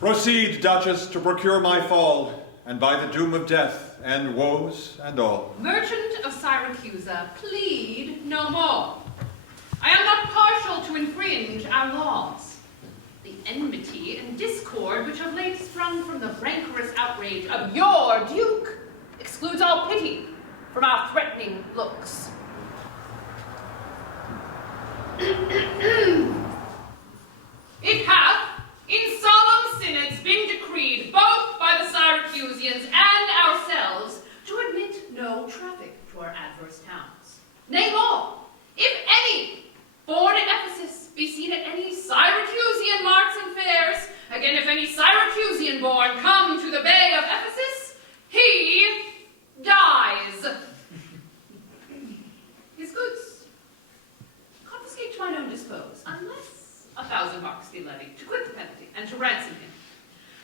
Proceed, Duchess, to procure my fall, and by the doom of death, end woes and all. Merchant of Syracusa, plead no more. I am not partial to infringe our laws. The enmity and discord which of late sprung from the rancorous outrage of your duke excludes all pity from our threatening looks. It hath, in solemn synods, been decreed, both by the Syracusans and ourselves, to admit no traffic to our adverse towns. Nay more, if any, born at Ephesus, be seen at any Syracusan marts and fairs, again if any Syracusan born come to the bay of Ephesus, he dies. His goods confiscate to mine own dispose, unless 1,000 marks be levied to quit the penalty and to ransom him.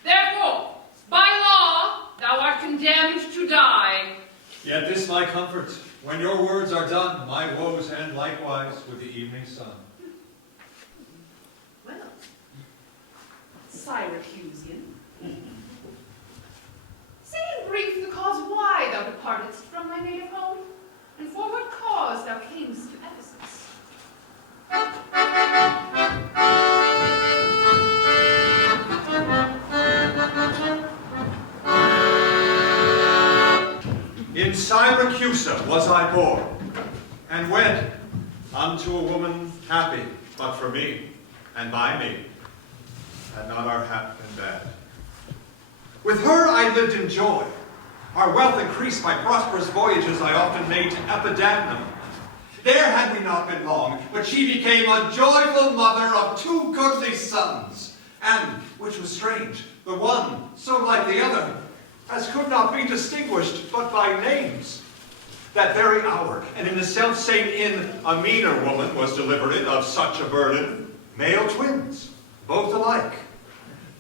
Therefore, by law, thou art condemned to die. Yet this my comfort, when your words are done, my woes end likewise with the evening sun. Well, Syracusan, say in brief the cause why thou departedst from thy native home, and for what cause thou camest to Ephesus. In Syracusa was I born, and wed unto a woman happy, but for me, and by me, had not our hap been bad. With her I lived in joy, our wealth increased by prosperous voyages I often made to Epidamnum. There had we not been long, but she became a joyful mother of 2 goodly sons, and, which was strange, the one so like the other, as could not be distinguished but by names. That very hour, and in the self-same inn, a meaner woman was delivered of such a burden, male twins, both alike.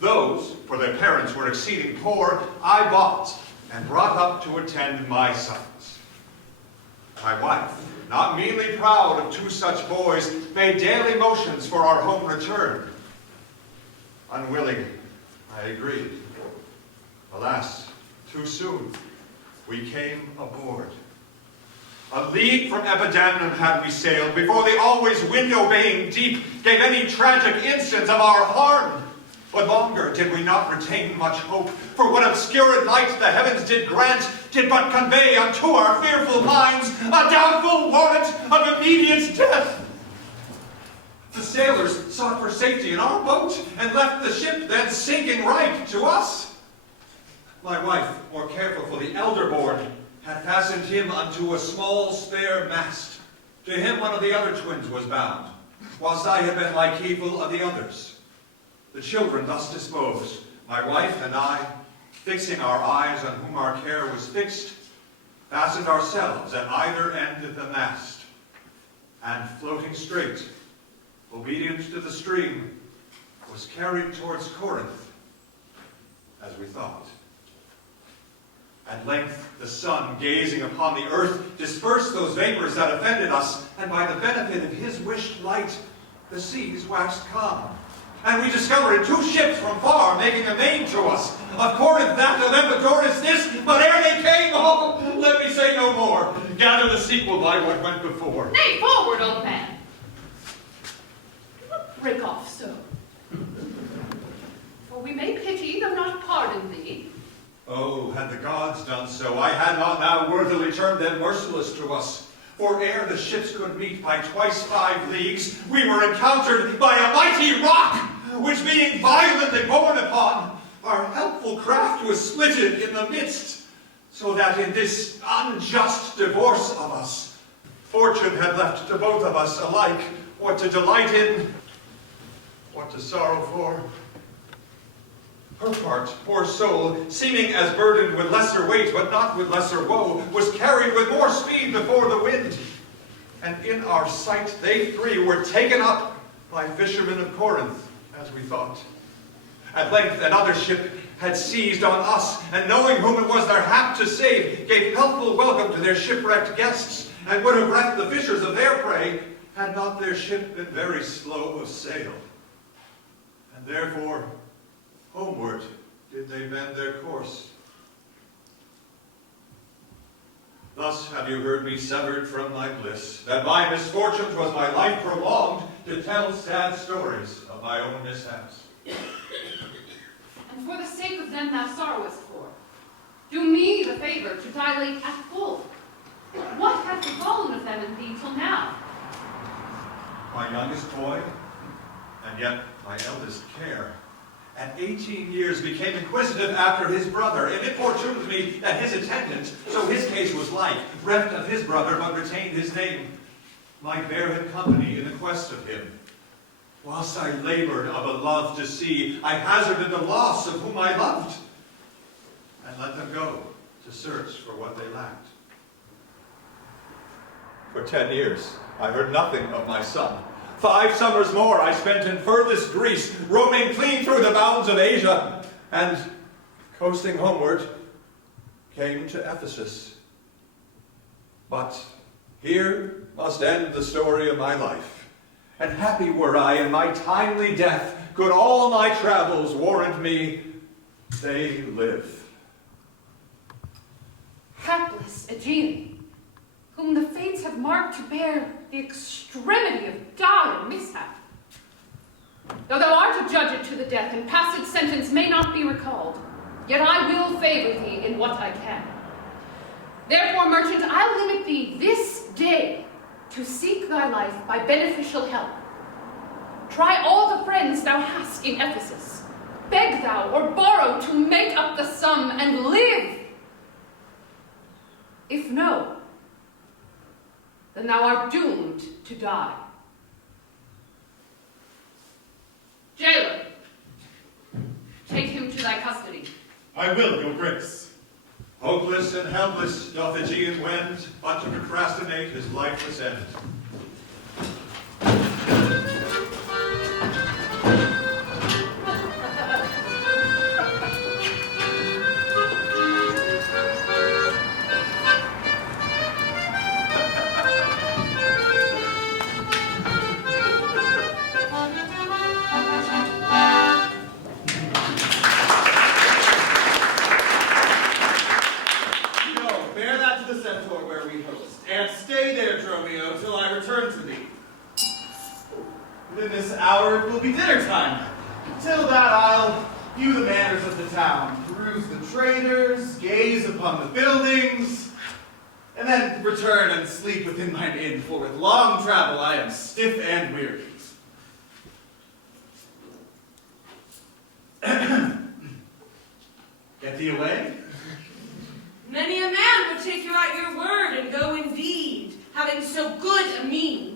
Those, for their parents were exceeding poor, I bought and brought up to attend my sons. My wife, not meanly proud of 2 such boys, made daily motions for our home return. Unwilling, I agreed. Alas, too soon, we came aboard. A league from Epidamnum had we sailed, before the always wind-obeying deep gave any tragic instance of our harm. But longer did we not retain much hope, for what obscured light the heavens did grant, did but convey unto our fearful minds a doubtful warrant of immediate death. The sailors sought for safety in our boat, and left the ship then sinking right to us. My wife, more careful for the elder born, had fastened him unto a small spare mast. To him one of the other twins was bound, whilst I had been like heedful of the others. The children thus disposed, my wife and I, fixing our eyes on whom our care was fixed, fastened ourselves at either end of the mast, and floating straight, obedient to the stream, was carried towards Corinth, as we thought. At length the sun, gazing upon the earth, dispersed those vapors that offended us, and by the benefit of his wished light, the seas waxed calm. And we discovered 2 ships from far making a main to us. Of Corinth that, of Epidaurus this, but ere they came, oh, let me say no more. Gather the sequel by what went before. Nay, forward, old man. Do not break off so. For we may pity, though not Oh, had the gods done so, I had not now worthily turned them merciless to us. For ere the ships could meet by twice 5 leagues, we were encountered by a mighty rock, which being violently borne upon, our helpful craft was splitted in the midst, so that in this unjust divorce of us, fortune had left to both of us alike what to delight in, what to sorrow for. Her part, poor soul, seeming as burdened with lesser weight, but not with lesser woe, was carried with more speed before the wind. And in our sight they 3 were taken up by fishermen of Corinth, as we thought. At length another ship had seized on us, and knowing whom it was their hap to save, gave helpful welcome to their shipwrecked guests, and would have reft the fishers of their prey, had not their ship been very slow of sail. And therefore, homeward did they bend their course. Thus have you heard me severed from my bliss, that by misfortunes was my life prolonged, to tell sad stories of my own mishaps. And for the sake of them thou sorrowest for, do me the favor to dilate at full. What hath befallen of them and thee till now? My youngest boy, and yet my eldest care, at 18 years became inquisitive after his brother, and importuned me that his attendant, so his case was like, reft of his brother, but retained his name, might bear him company in the quest of him. Whilst I labored of a love to see, I hazarded the loss of whom I loved, and let them go to search for what they lacked. For 10 years I heard nothing of my son. 5 summers more I spent in furthest Greece, roaming clean through the bounds of Asia, and, coasting homeward, came to Ephesus. But here must end the story of my life, and happy were I in my timely death, could all my travels warrant me they live. Hapless Aegean, whom the fates have marked to bear the extremity of dire mishap. Though thou art a judge it to the death, and passed sentence may not be recalled, yet I will favor thee in what I can. Therefore, merchant, I'll limit thee this day to seek thy life by beneficial help. Try all the friends thou hast in Ephesus. Beg thou or borrow to make up the sum and live. If no, then thou art doomed to die. Jailer, take him to thy custody. I will, your grace. Hopeless and helpless doth Aegean wend, but to procrastinate his lifeless end. Within this hour it will be dinner time. Till that I'll view the manners of the town, peruse the traders, gaze upon the buildings, and then return and sleep within mine inn, for with long travel I am stiff and weary. Get thee away? Many a man would take you at your word and go indeed, having so good a mien.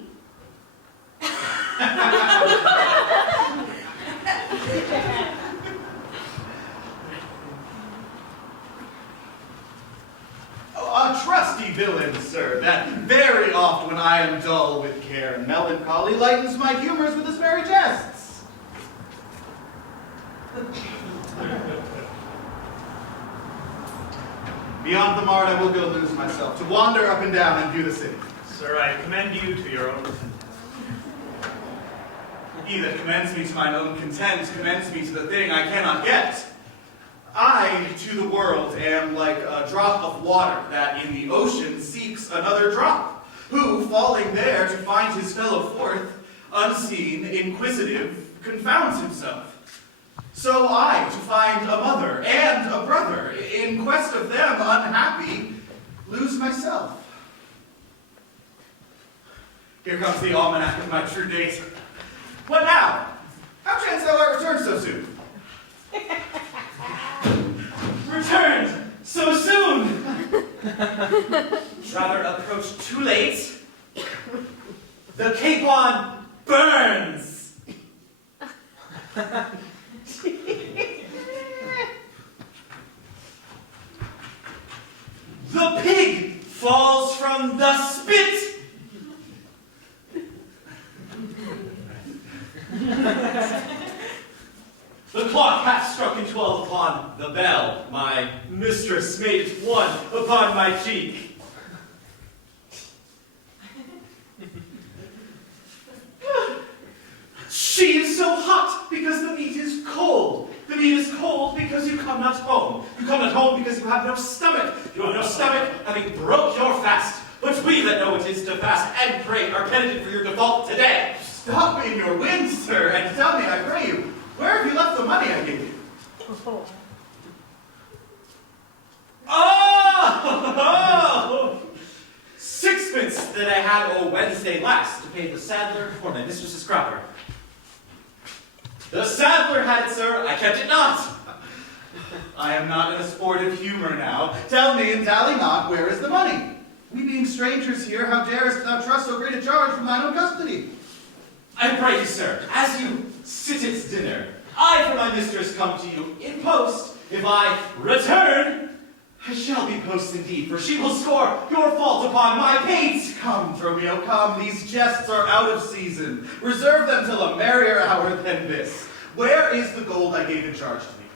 A trusty villain, sir, that very oft when I am dull with care and melancholy lightens my humors with his merry jests. Beyond the mart I will go lose myself, to wander up and down and view the city. Sir, I commend you to your own content. He that commends me to mine own content commends me to the thing I cannot get. I, to the world, am like a drop of water that in the ocean seeks another drop, who, falling there to find his fellow forth, unseen, inquisitive, confounds himself. So I, to find a mother and a brother, in quest of them unhappy, lose myself. Here comes the almanac of my true date. What now? How chance thou art returned so soon? Returned so soon! Rather approach too late. The capon burns! The pig falls from the spit! The clock hath struck in 12 upon the bell. My mistress made it one upon my cheek. She is so hot because the meat is cold. The meat is cold because you come not home. You come not home because you have no stomach. You have no stomach, having broke your fast. But we that know it is to fast and pray are penitent for your default today. Stop in your wind, sir, and tell me, I pray you, where have you left the money I gave you? Oh! Sixpence that I had o Wednesday last to pay the saddler for my mistress's crupper. The saddler had it, sir, I kept it not. I am not in a sportive humor now. Tell me and dally not, where is the money? We being strangers here, how darest thou trust so great a charge from thine own custody? I pray you, sir, as you sit at dinner, I for my mistress come to you in post. If I return, I shall be post indeed, for she will score your fault upon my pate. Come, Dromio, come, these jests are out of season. Reserve them till a merrier hour than this. Where is the gold I gave in charge to thee?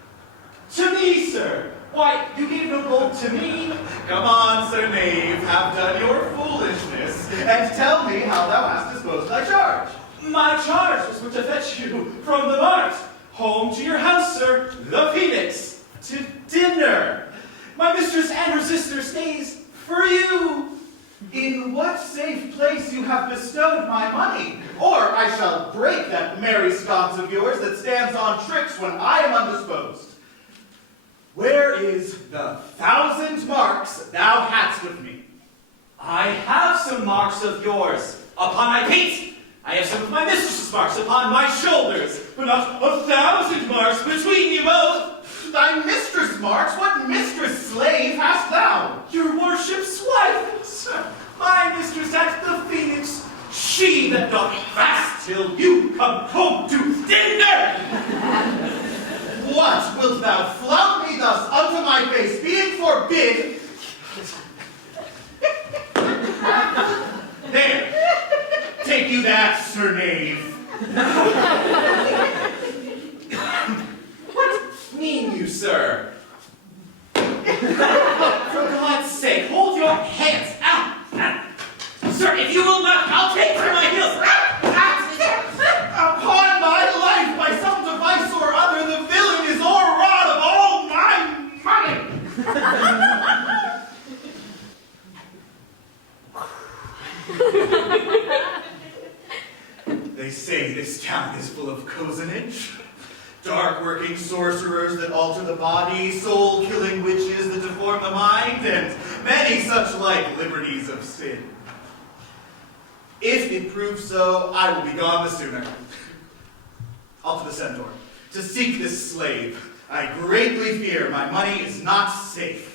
To me, sir. Why, you gave no gold to me. Come on, sir knave, have done your foolishness, and tell me how thou hast disposed thy charge. My charge was to fetch you from the mart, home to your house, sir, the Phoenix, to dinner. My mistress and her sister stays for you. In what safe place you have bestowed my money, or I shall break that merry sconce of yours that stands on tricks when I am undisposed. Where is the 1,000 marks thou hadst with me? I have some marks of yours upon my pate. I have some of my mistress's marks upon my shoulders, but not 1,000 marks between you both. Thy mistress marks? What mistress slave hast thou? Your worship's wife, sir. My mistress at the Phoenix, she that doth fast till you come home to dinner. What, wilt thou flout me thus unto my face, being forbid? There, take you that, sir knave. What mean you, sir? For God's sake, hold your hands out. Sir, if you will not, I'll take to my heels. Upon my life, by some device or other, the villain is o'erwrought of all my money. They say this town is full of cozenage. Dark-working sorcerers that alter the body, soul-killing witches that deform the mind, and many such like liberties of sin. If it prove so, I will be gone the sooner. I'll to the centaur, to seek this slave. I greatly fear my money is not safe.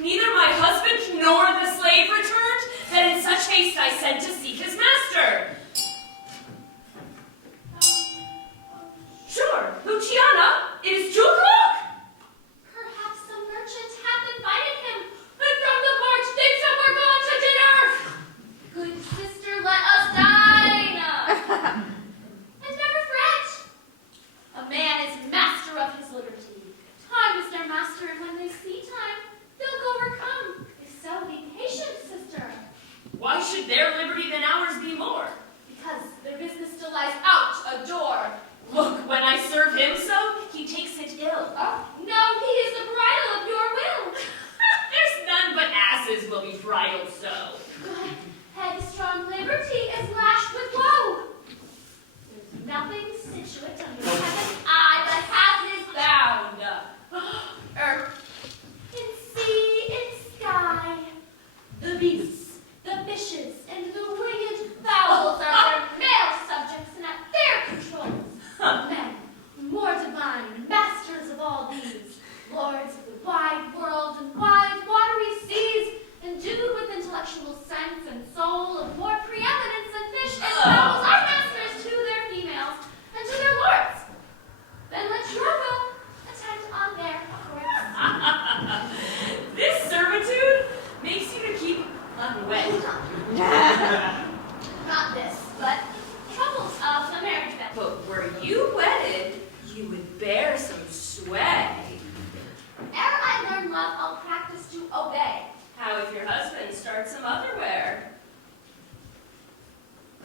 Neither my husband nor the slave returned, that in such haste I sent to seek his master. lords of the wide world and wide watery seas, endued with intellectual sense and soul of more preeminence than fish and fowls, are masters to their females and to their lords. Then let your will attend on their courts. This servitude makes you to keep unwed. Not this, but troubles of the marriage bed. But were you wedded, you would bear some sway. Ere I learn love, I'll practice to obey. How if your husband starts some otherwhere?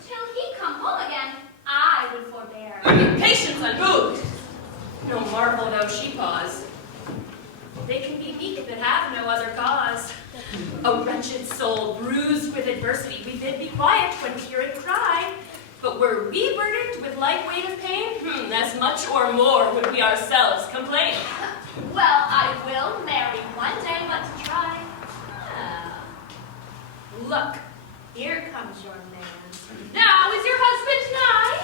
Till he come home again, I would forbear. Patience unmoved. No marvel though she pause. They can be meek that have no other cause. A wretched soul bruised with adversity, we bid be quiet when we hear it cry. But were we burdened with like weight of pain, as much or more would we ourselves complain. Well, I will marry one day, but to try. Look, here comes your man. Now is your husband nigh?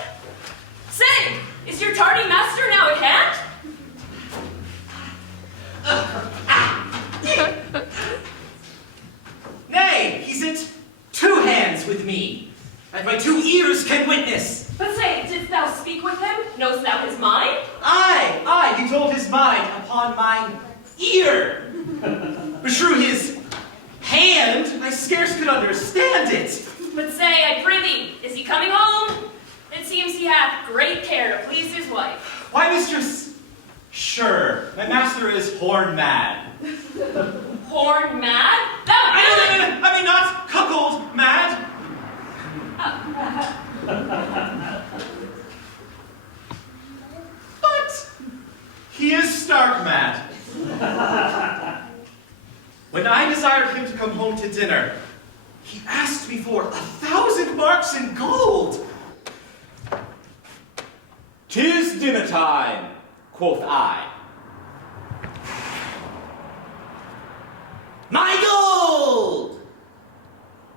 Say, is your tardy master now at hand? Nay, he's at 2 hands with me, and my 2 ears can witness. But say, didst thou speak with him? Knowst thou his mind? Aye, he told his mind upon mine ear. Beshrew his hand, I scarce could understand it. But say, I prithee, is he coming home? It seems he hath great care to please his wife. Why, mistress, sure, my master is horn mad. Horn mad? I mean not cuckold mad. But he is stark mad. When I desired him to come home to dinner, he asked me for 1,000 marks in gold. "'Tis dinner time," quoth I. "My gold,"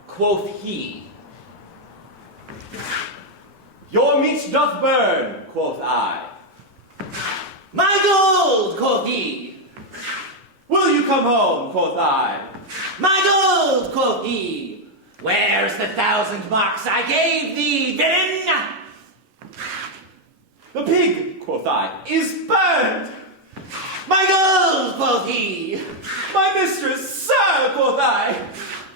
quoth he. "Your meat doth burn," quoth I. "My gold," quoth he. "Will you come home?" quoth I. "My gold," quoth he. "Where's the 1,000 marks I gave thee, villain?" "The pig," quoth I, "is burned." "My gold," quoth he. "My mistress, sir," quoth I.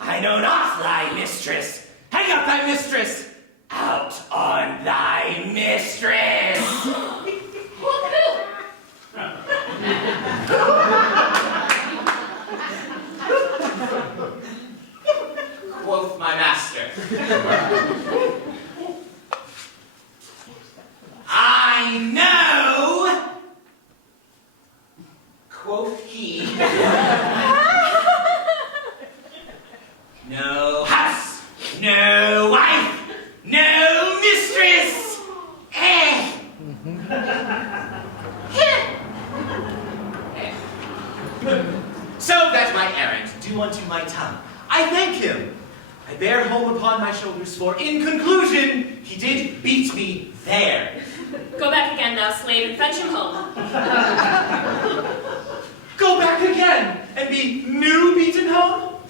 "I know not thy mistress. Hang up thy mistress. Out on thy mistress." Quoth my master. "I know," quoth he. "No house, no wife, no mistress. So that my errand do unto my tongue. I thank him. I bear home upon my shoulders, for in conclusion, he did beat me there. Go back again, thou slave, and fetch him home. Go back again and be new beaten home?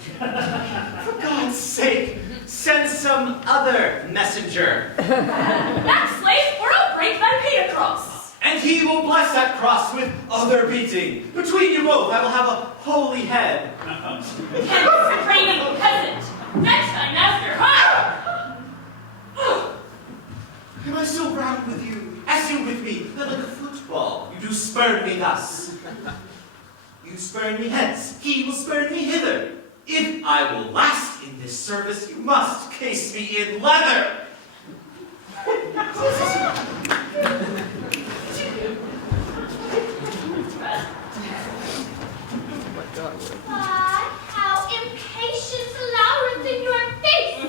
For God's sake, send some other messenger. That slave, or I'll break thy paid cross. And he will bless that cross with other beating. Between you both, I will have a holy head. Hence, reigning peasant. Next time, master. Am I so round with you, as you with me, that like a football you do spurn me thus? You spurn me hence, he will spurn me hither. If I will last in this service, you must case me in leather. Why, how impatient loureth in your face!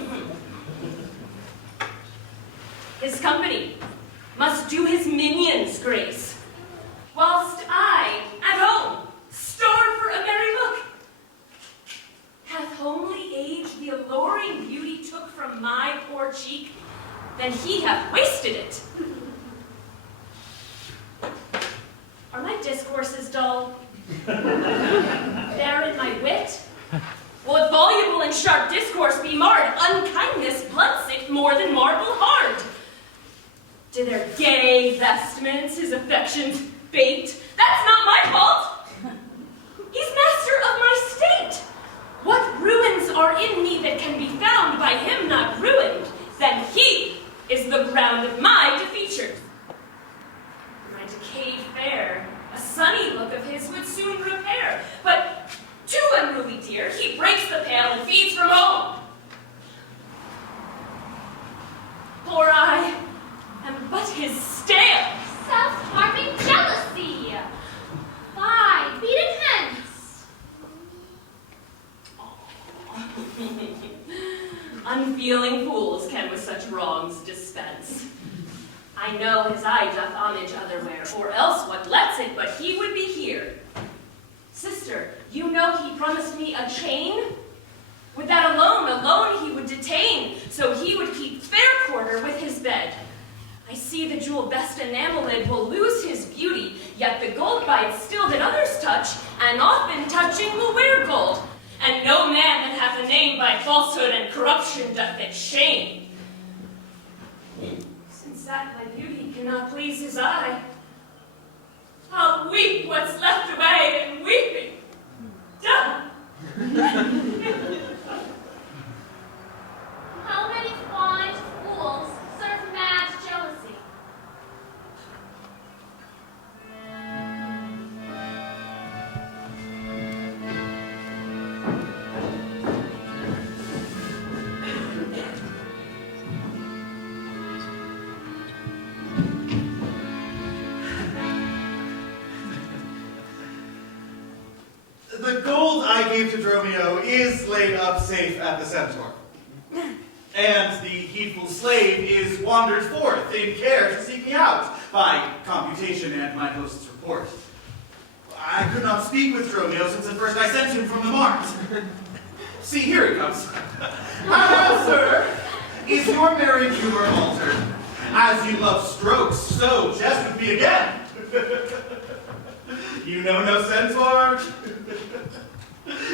His company must do his minions grace, whilst I, at home, store for a merry look. Hath homely age the alluring beauty took from my poor cheek, then he hath wasted it. Are my discourses dull? Therein my wit? Will if voluble and sharp discourse be marred, unkindness bloodsick more than marble hard? To their gay vestments his affections bait, that's not my fault. He's master of my state. What ruins are in me that can be found by him not ruined, then he is the ground of my defeatures. My decayed fair, a sunny look of his would soon repair, but too unruly dear, he breaks the pail and feeds from home. For I am but his stale. Self-harming jealousy. Fie, beat it hence. Unfeeling fools can with such wrongs dispense. I know his eye doth homage otherwhere, or else what lets it but he would be here. Sister, you know he promised me a chain? With that alone he would detain, so he would keep fair quarter with his bed. I see the jewel best enameled will lose his beauty, yet the gold bites still that others touch, and often touching will wear gold. And no man that hath a name by falsehood and corruption doth it shame. Since that my beauty cannot please his eye, I'll weep what's left away, and weeping, done. How many fine fools serve mad jealousy? The gold I gave to Dromio is laid up safe at the Centaur. And the heedful slave is wandered forth in care to seek me out, by computation and my host's report. I could not speak with Dromio since at first I sent him from the mart. See, here he comes. How, sir? Is your merry humor altered? As you love strokes, so jest with me again. You know no Centaur?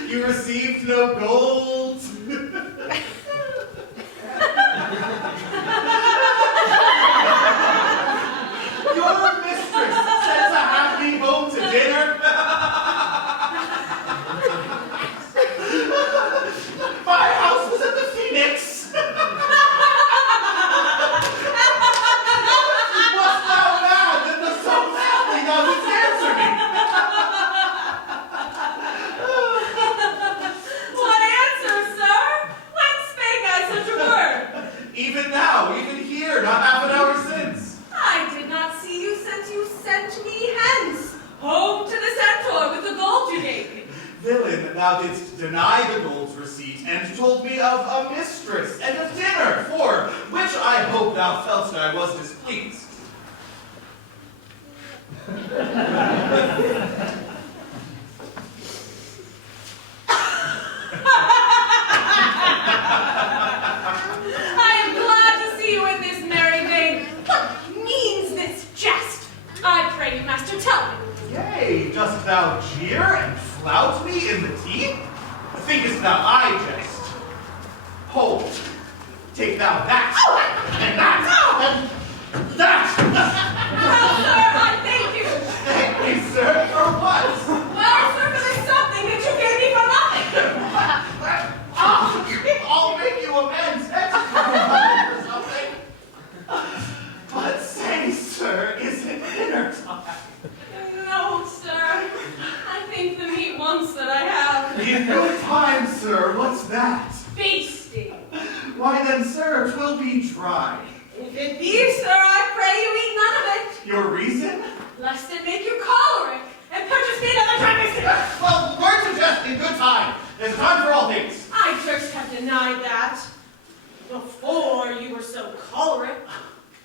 You received no gold? Your mistress said to have me home to dinner? My house was at the Phoenix. Wast thou mad that so loudly thou didst answer me? What answer, sir? When spake I such a word? Even now, even here, not half an hour since. I did not see you since you sent me hence, home to the Centaur with the gold you gave me. Villain, thou didst deny the gold's receipt, and told me of a mistress and a dinner, for which I hope thou felt'st I was displeased. I am glad to see you in this merry vein. What means this jest? I pray you, master, tell me. Yea, dost thou jeer and flout me in the teeth? Thinkest thou I jest? Hold, take thou that, and that, and that! Well, sir, I thank you. Thank me, sir, for what? Well, sir, for there's something that you gave me for nothing. I'll make you amends next time for something. But say, sir, is it dinner time? No, sir. I think the meat once that I have. In good time, sir, what's that? Feasting. Why then, sir, 'twill be dry. If it be, sir, I pray you eat none of it, Your reason? lest it make you choleric, and purchase me another drinking. Well, words are just in good time. There's a time for all things. I durst have denied that. Before you were so choleric.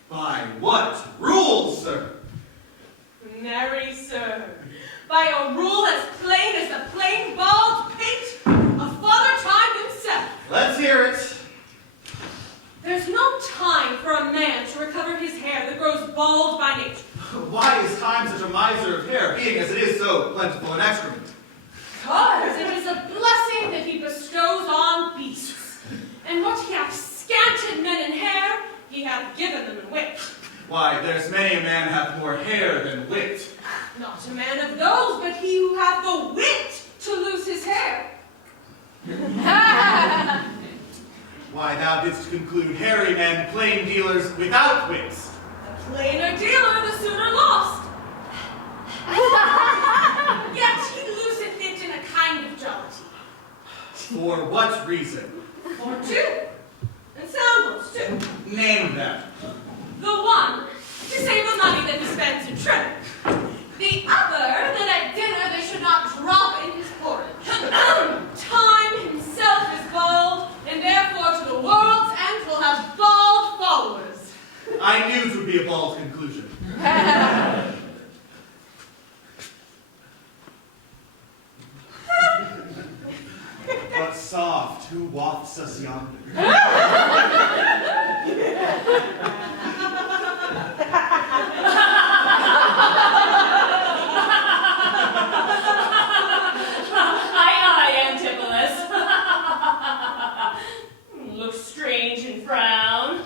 By what rules, sir? Marry, sir, by a rule as plain as the plain bald pate of Father Time himself. Let's hear it. There's no time for a man to recover his hair that grows bald by nature. Why is time such a miser of hair, being as it is so plentiful in excrement? conclude hairy men, plain dealers without wits. The plainer dealer, the sooner lost. Yet he loseth it in a kind of jollity. For what reason? For two, and sound ones too. Name them. The one, to save the money that he spends in trip. The other, that at dinner they should not drop in his porridge. Time himself is bald, and therefore to the world's end will have bald followers. I knew it would be a bald conclusion. But soft, who wafts us yonder? Look strange and frown.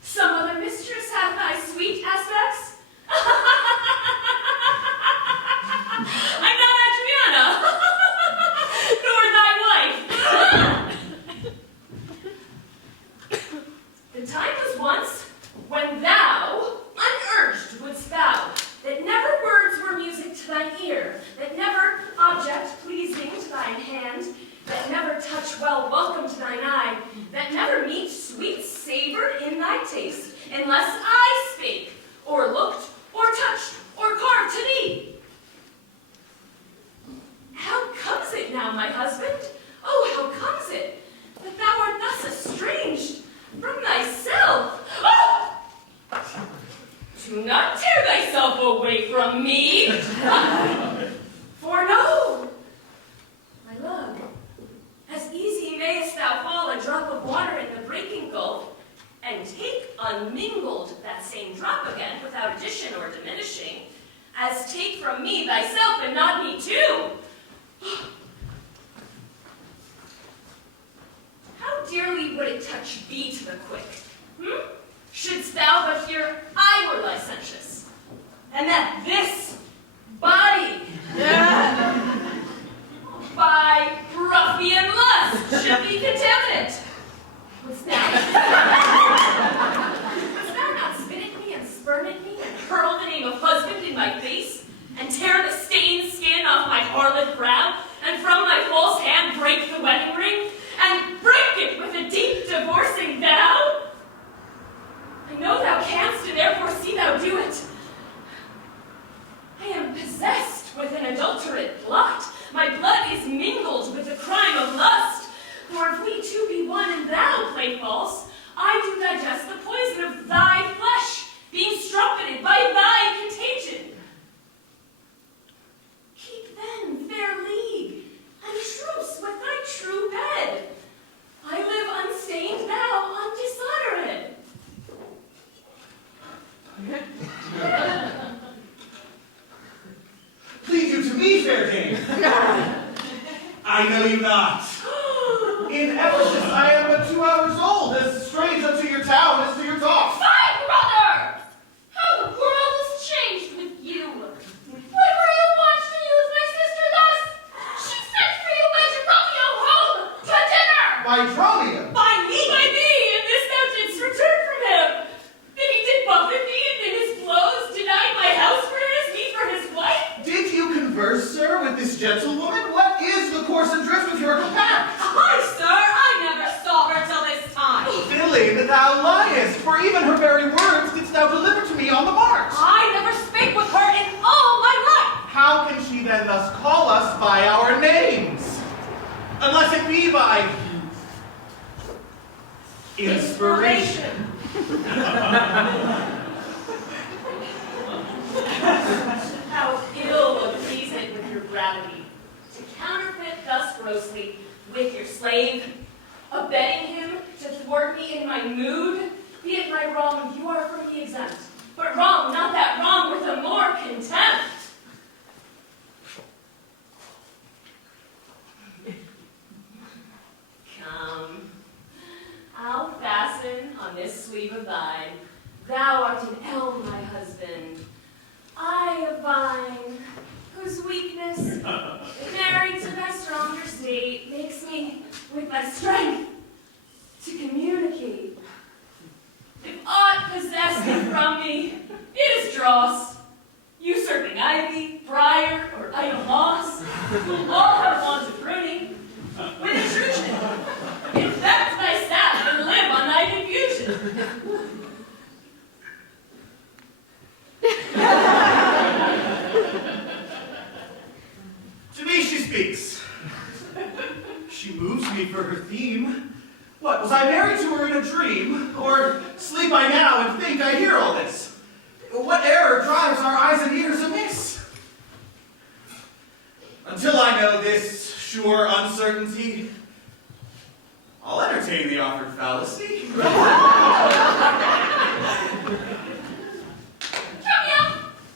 Some other mistress hath thy sweet aspects. I'm not Adriana, nor thy wife. The time was once when thou, unurged, wouldst vow that never words were music to thine ear, that never object pleasing to thine hand, that never touch well welcome to thine eye, that never meat sweet savored in thy taste, unless I spake, or looked, or touched, or carved to thee. How comes it now, my husband? Oh, how comes it that thou art thus estranged from thyself? Oh! Do not tear thyself away from me. For no, my love, as easy mayest thou fall a drop of water in the breaking gulf, and take unmingled that same drop again without addition or diminishing, as take from me thyself and not me too. How dearly would it touch thee to the quick? Shouldst thou but hear I were licentious, and that this body by ruffian lust should be contaminate? Wouldst thou not spit at me and spurn at me and hurl the name of husband in my face, and tear the stained skin off my harlot brow, and from my false hand break the wedding ring, and break it with a deep divorcing vow? I know thou canst, and therefore see thou do it. I am possessed with an adulterate plot. My blood is mingled with the crime of lust. For if we two be one and thou play false, I do digest the poison of thy flesh, being strumpeted by thy contagion. Keep then fair league, and truce with thy true bed. I live unstained, thou undishonored. Lead you to me, fair dame. I know you not. In Ephesus I am but 2 hours old, as strange unto your town as to your talk. My brother! How the world has changed with you! What were you watched to use my sister thus? She sent for you by Dromio home to dinner! By Dromio? By me! By thee, and this thou didst return from him. That he did buffet me, and in his blows denied my house for his, me for his wife? Did you converse, sir, with this gentlewoman? What is the course and drift of your compact? Aye, sir, I never saw her till this time. Villain, thou liest, for even her very words didst thou deliver to me on the march. I never spake with her in all my life. How can she then thus call us by our names? Unless it be by inspiration. How ill appease it with your gravity, to counterfeit thus grossly with your slave, abetting him to thwart me in my mood. Be it my wrong, you are from me exempt, but wrong, not that wrong, with a more contempt. Come, I'll fasten on this sleeve of thine. Thou art an elm, my husband. I a vine, whose weakness, married to thy stronger state, makes me, with thy strength, to communicate. If aught possessed it from me, it is dross, usurping ivy, briar, or idle moss, who all have wants of pruning, with intrusion, infect thy sap and live on thy confusion. To me she speaks. She moves me for her theme. What, was I married to her in a dream? Or sleep I now and think I hear all this? What error drives our eyes and ears amiss? Until I know this sure uncertainty, I'll entertain the offered fallacy. Romeo,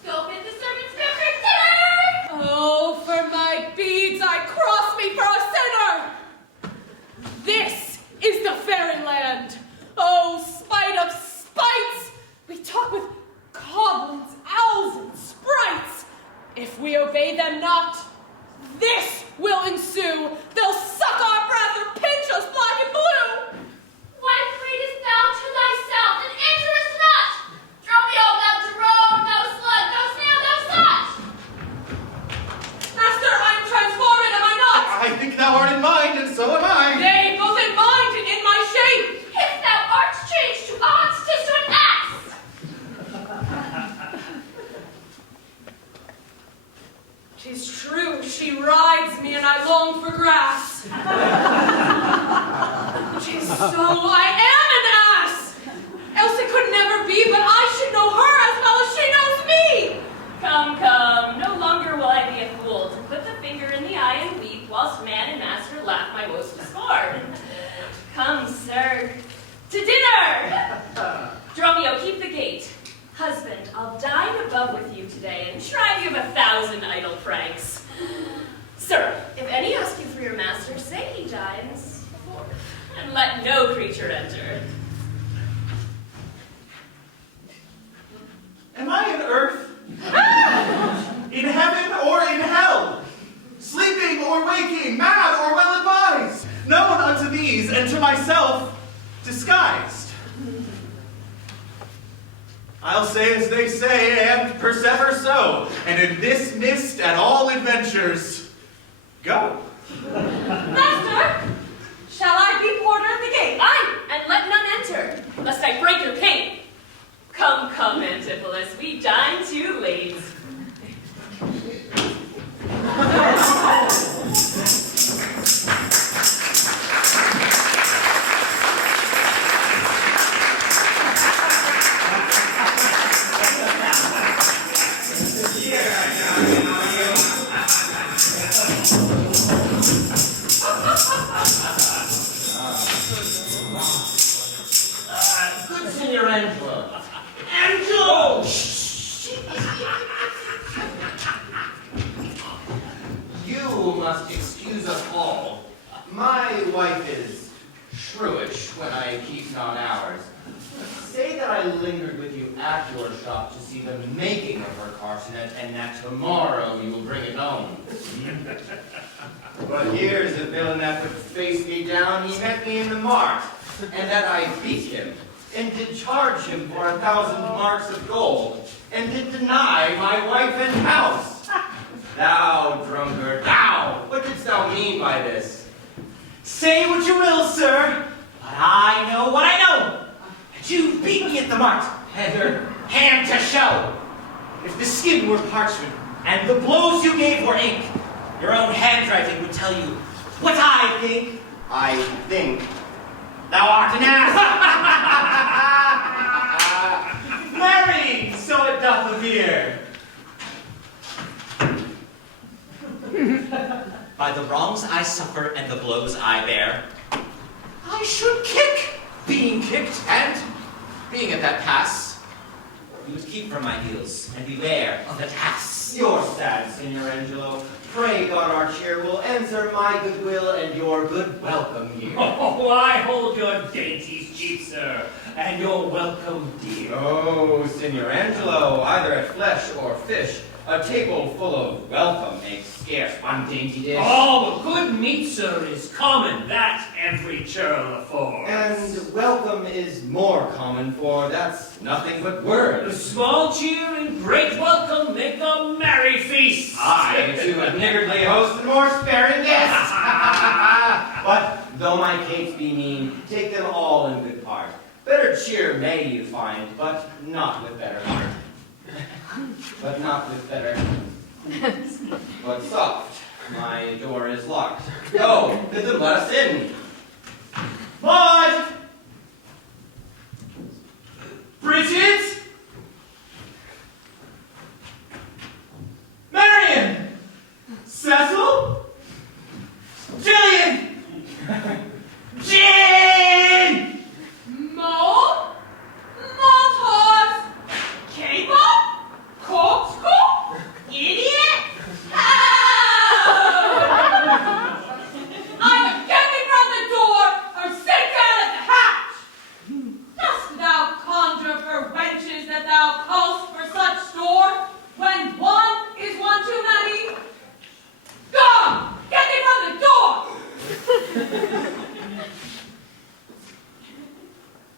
go bid the servants good for dinner! Oh, for my beads, I cross me for a sinner! This is the fairyland. Oh, spite of spites! We talk with goblins, owls, and sprites. If we obey them not, this will ensue. They'll suck our breath or pinch us black and blue. Why pratest thou to thyself and answerest not? Romeo, thou drone, thou slut, thou snail, thou sot! Master, I'm transformed, am I not? I think thou art in mind, and so am I. Nay, both in mind and in my shape. If thou art changed to ox, 'tis to an ass! 'Tis true, she rides me and I long for grass. 'Tis so, I am an ass. Else it could never be, but I should know her as well as she knows me. Come, come, no longer will I be a fool to put the finger in the eye and weep, whilst man and master laugh my woes to scorn. Come, sir, to dinner! Dromio, keep the gate. Husband, I'll dine above with you today and shrive you of 1,000 idle pranks. Sir, if any ask you for your master, say he dines forth, and let no creature enter. Am I in earth? In heaven or in hell? Sleeping or waking, mad or well advised? Known unto these, and to myself disguised. I'll say as they say, and persever so, and in this mist at all adventures, go. Master, shall I be porter at the gate? Aye, and let none enter, lest I break your cane. Come, come, Antipholus, we dine too late. Good Senor Angelo. Angelo! You must excuse us all. My wife is shrewish when I keep not ours. Say that I lingered with you at your shop to see the making of her carcinet, and that tomorrow you will bring it home. But here's a villain that would face me down. He met me in the mart, and that I beat him, and did charge him for 1,000 marks of gold, and did deny my wife and house. Thou drunkard, thou! What didst thou mean by this? Say what you will, sir, but I know what I know. And you beat me at the mart. Heather, hand to show! If the skin were parchment, and the blows you gave were ink, your own handwriting would tell you what I think. I think thou art an ass! Marry, so it doth appear. By the wrongs I suffer and the blows I bear, I should kick, being kicked, and being at that pass, you would keep from my heels, and beware of the tass. You're sad, Signor Angelo. Pray God our cheer will answer my goodwill and your good welcome here. Oh, I hold your dainties cheap, sir, and your welcome dear. Oh, Signor Angelo, either at flesh or fish, a table full of welcome makes scarce one dainty dish. Oh, good meat, sir, is common, that every churl affords. And welcome is more common, for that's nothing but A words. small cheer and great welcome make a merry feast. I, to a niggardly host and more sparing guests. But though my cates be mean, take them all in good part. Better cheer may you find, but not with better heart. But not with better. But soft, my door is locked. Go, bid them let us in. Maud! Bridget! Marion! Cecil? Jillian! Jean! Mo? Maltose? Cable? Corkscrew? Idiot? Either get me from the door or sit down at the hatch. Dost thou conjure for wenches that thou call'st for such store, when one is one too many? Go! Get me from the door!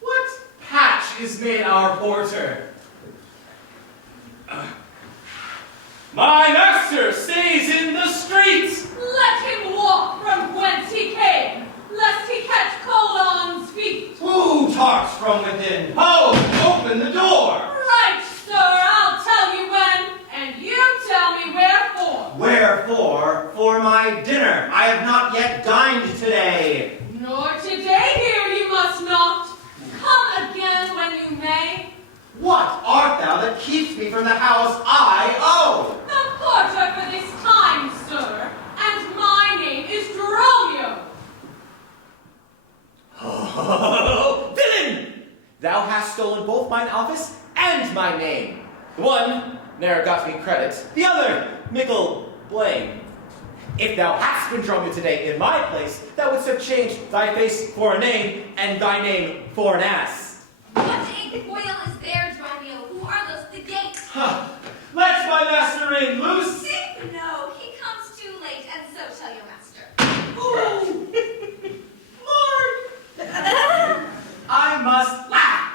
What patch is made our porter? My master stays in the streets! Let him walk from whence he came, lest he catch cold on his feet. Who talks from within? Ho! Open the door! Right, sir, I'll tell you when, and you tell me wherefore. Wherefore? For my dinner. I have not yet dined today. Nor today here you must not. Come again when you may. What art thou that keeps me from the house I owe? The porter for this time, sir, and my name is Dromio. Oh, villain! Thou hast stolen both mine office and my name. The one ne'er got me credit, the other mickle blame. If thou hadst been Dromio today in my place, thou wouldst have changed thy face for a name and thy name for an ass. What a coil is there, Dromio? Who are those at the gate? Huh. Let my master in, loose! No, he comes too late, and so tell your master. Ooh. Lord! I must laugh!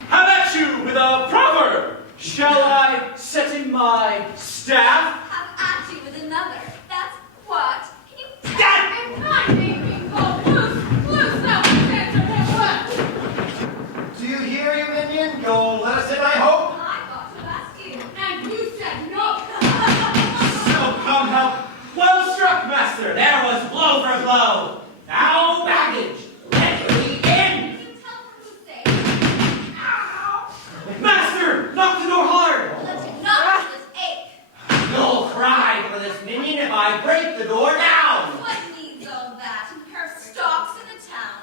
How about you with a proverb? Shall I set in my staff? Have at you with another. That's what. Can you And my name being called loose thou canst enter him left. Do you hear, you minion? Go, let us in, I hope. I got to ask you. And you said no. So come help. Well struck, master. There was blow for blow. Now baggage. Let me in. Can you tell for whose sake? Ow! Master, knock the door hard. Let it not with this ache. You'll cry for this minion if I break the door down. What needs all that? Her stalks in the town.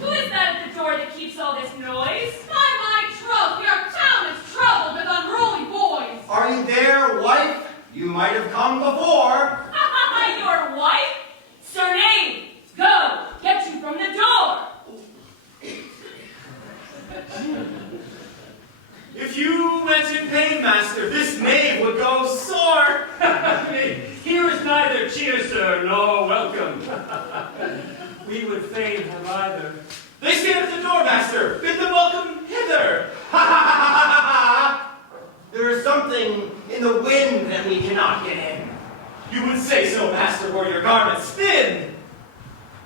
Who is that at the door that keeps all this noise? By my troth, your town is troubled with unruly boys. Are you there, wife? You might have come before. Your wife? Surname, go, get you from the door. If you went in pain, master, this knave would go sore. Here is neither cheer, sir, nor welcome. We would fain have either. They stand at the door, master. Bid them welcome hither. There is something in the wind that we cannot get in. You would say so, master, were your garments thin.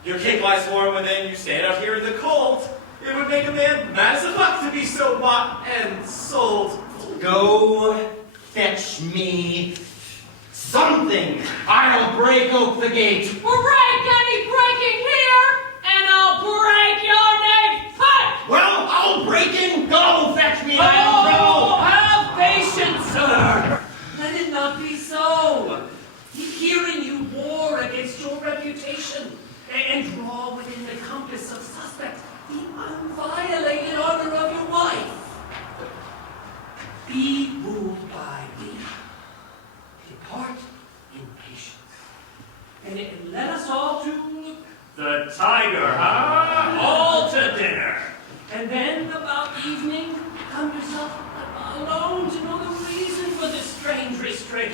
Your cake lies warm within, you stand out here in the cold. It would make a man mad as a buck to be so bought and sold. Go fetch me something. I'll break open the gate. Break any breaking here, and I'll break your name's foot. Well, I'll break in. Go fetch me. Oh, I'll have patience, sir. Let it not be so. Hearing you war against your reputation and draw within the compass of suspect the unviolated honor of your wife. Be ruled by me. Depart in patience. And let us all to the tiger, huh? All to dinner. And then about evening, come yourself alone to know the reason for this strange restraint.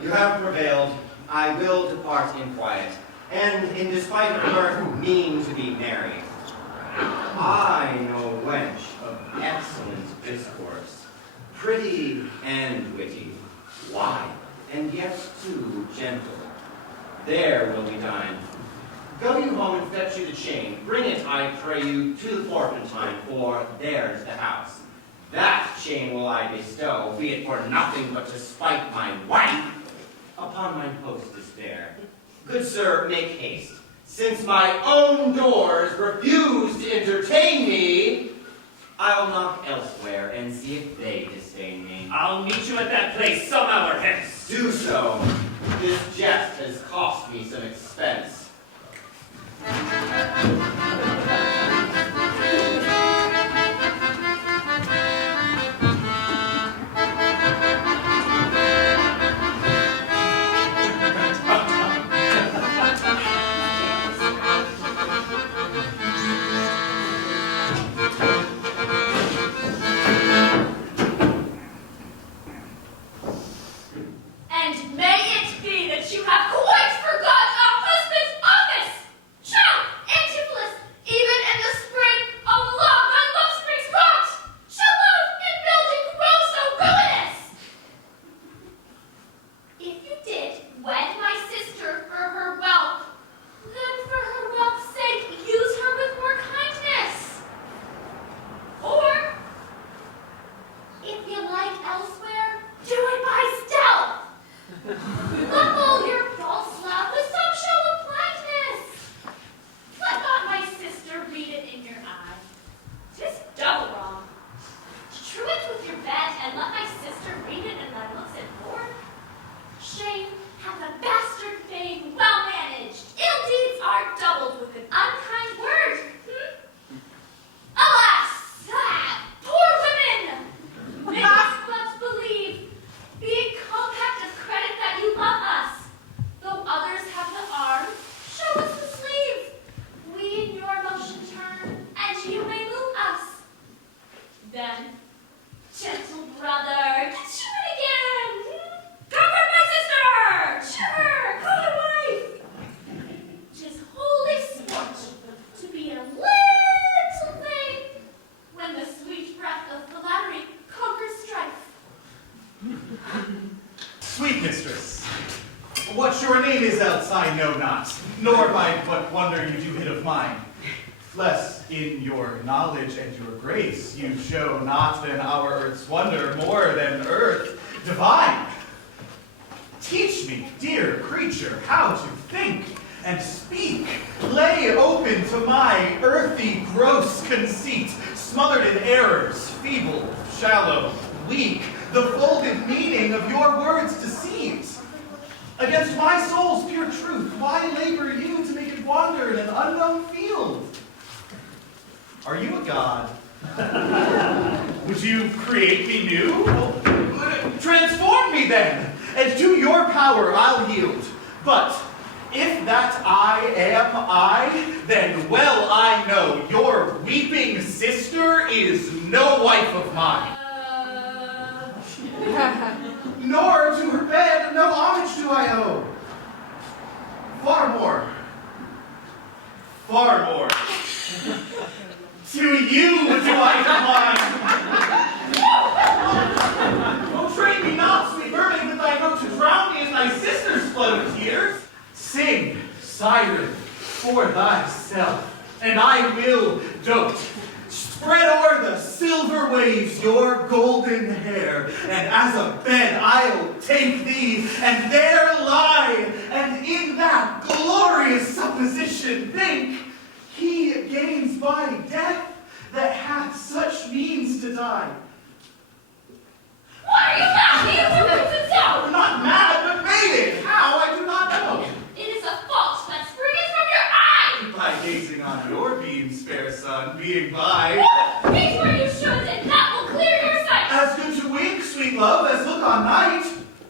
You have prevailed. I will depart in quiet, and in despite of mirth, mean to be merry. I know a wench of excellent discourse, pretty and witty, wise, and yet too gentle. There will we dine. Go you home and fetch you the chain. Bring it, I pray you, to the Porpentine, for there's the house. That chain will I bestow, be it for nothing but to spite my wife, upon mine hostess there. Good sir, make haste. Since my own doors refuse to entertain me, I'll knock elsewhere and see if they disdain me. I'll meet you at that place some hour hence. Do so. This jest has cost me some expense. And may it be that you have quite forgot our husband's office! Shall, Antipholus, even in the spring of love and love springs rot, shall love in building grow so ruinous! If you did wed my sister for her wealth, then for her wealth's sake use her with more kindness. Or, if you like elsewhere, do it by stealth. Muffle your false love with some show of politeness. Let not my sister read it in your eye. 'Tis double wrong. Strew it with your bed and let my sister read it in thy looks and lore. Shame hath a bastard fame well managed. Ill deeds are doubled with an unkind word. Alas! Poor women! May us but believe, being compact of credit that you love us. Though others have the arm, show us the sleeve. We in your motion turn, and you may move us. Then, gentle brother, get to it again. Comfort my sister! Sure, good wife. 'Tis holy sport to be a little vain when the sweet breath of flattery conquers strife. Sweet mistress, what your name is else I know not, nor by what wonder you do hit of mine. Less in your knowledge and your grace you show not than our earth's wonder, more than earth divine. Teach me, dear creature, how to think and speak. Lay open to my earthy gross conceit, smothered in errors, feeble, shallow, weak, the folded meaning of your words deceives. Against my soul's pure truth, why labor you to make it wander in an unknown field? Are you a god? Would you create me new? Well, transform me then, and to your power I'll yield. But if that I am I, then well I know your weeping sister is no wife of mine. Nor to her bed no homage do I owe. Far more, to you do I decline. Oh, train me not, sweet mermaid, with thy note to drown me in thy sister's flood of tears. Sing, siren, for thyself, and I will dote. Spread o'er the silver waves your golden hair, and as a bed I'll take thee, and there lie, and in that glorious supposition think, he gains by death that hath such means to die. What are you laughing? It's I'm not mad, but mated. How, I do not know. It is a fault that springeth from your eye. By gazing on your beams, fair son, being by. Gaze where you should, and that will clear your sight. As good to wink, sweet love, as look on night.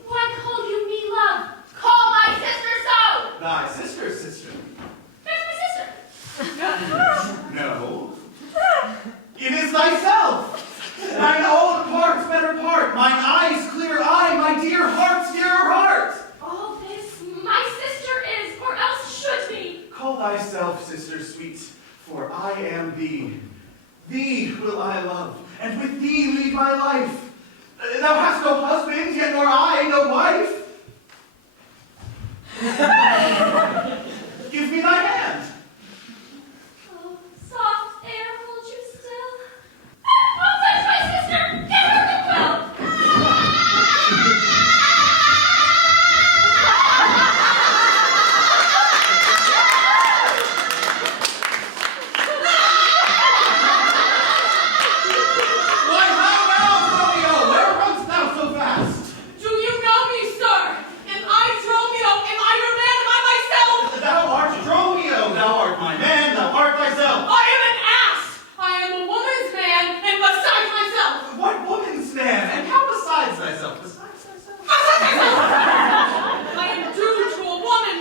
Why call you me love? Call my sister so. Thy sister. There's my sister. No. It is thyself. Thine own part's better part. Mine eye's clear eye, my dear heart's dearer heart. All this, my sweet, for I am thee. Thee will I love, and with thee lead my life. Thou hast no husband, yet nor I no wife. Give me thy hand. Oh, soft air, hold you still. Don't touch my sister! Get her to quill! Why, how now, Romeo? Where runn'st thou so fast? Do you know me, sir? Am I Dromio? Am I your man? Am I myself? Thou art Dromio, thou art my man, thou art thyself. I am an ass! I am a woman's man, and besides myself! What woman's man, and how besides thyself? Besides thyself? I am due to a woman,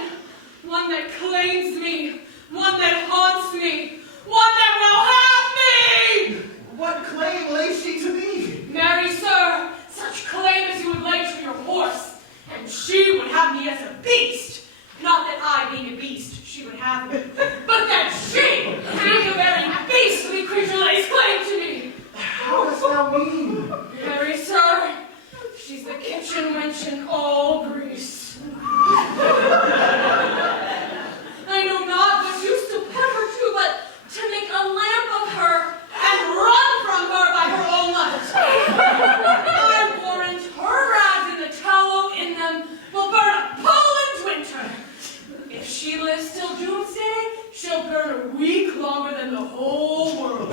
one that claims me, one that haunts me, one that will have me! What claim lays she to thee? Marry, sir, such claim as you would lay to your horse, and she would have me as a beast. Not that I, being a beast, she would have me, but that she, being a very beastly creature, lays claim to me. How dost thou mean? Marry, sir, she's the kitchen wench in all Greece. I know not what use to put her to, but to make a lamp of her and run from her by her own light. I warrant her rags and the tallow in them will burn a Poland's winter. If she lives till doomsday, she'll burn a week longer than the whole world.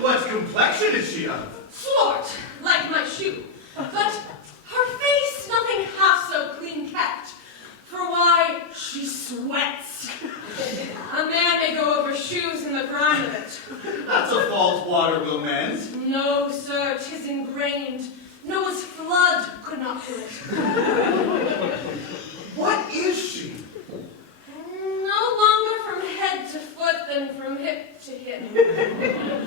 What complexion is she of? Swart, like my shoe, but her face nothing half so clean kept. For why, she sweats. A man may go over shoes in the grime of it. That's a fault water will mend. No, sir, 'tis ingrained. Noah's flood could not do it. What is she? No longer from head to foot than from hip to hip.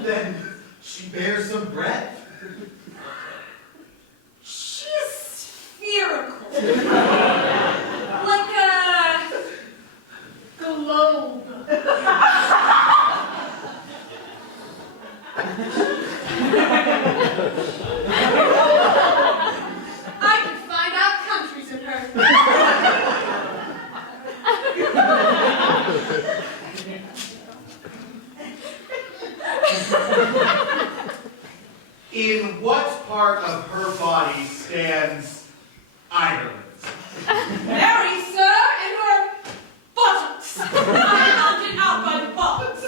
Then she bears some breadth. She is spherical. Like a globe. I could find out countries in her. In what part of her body stands Ireland? Mary, sir, and her buttocks. I found it out by the box.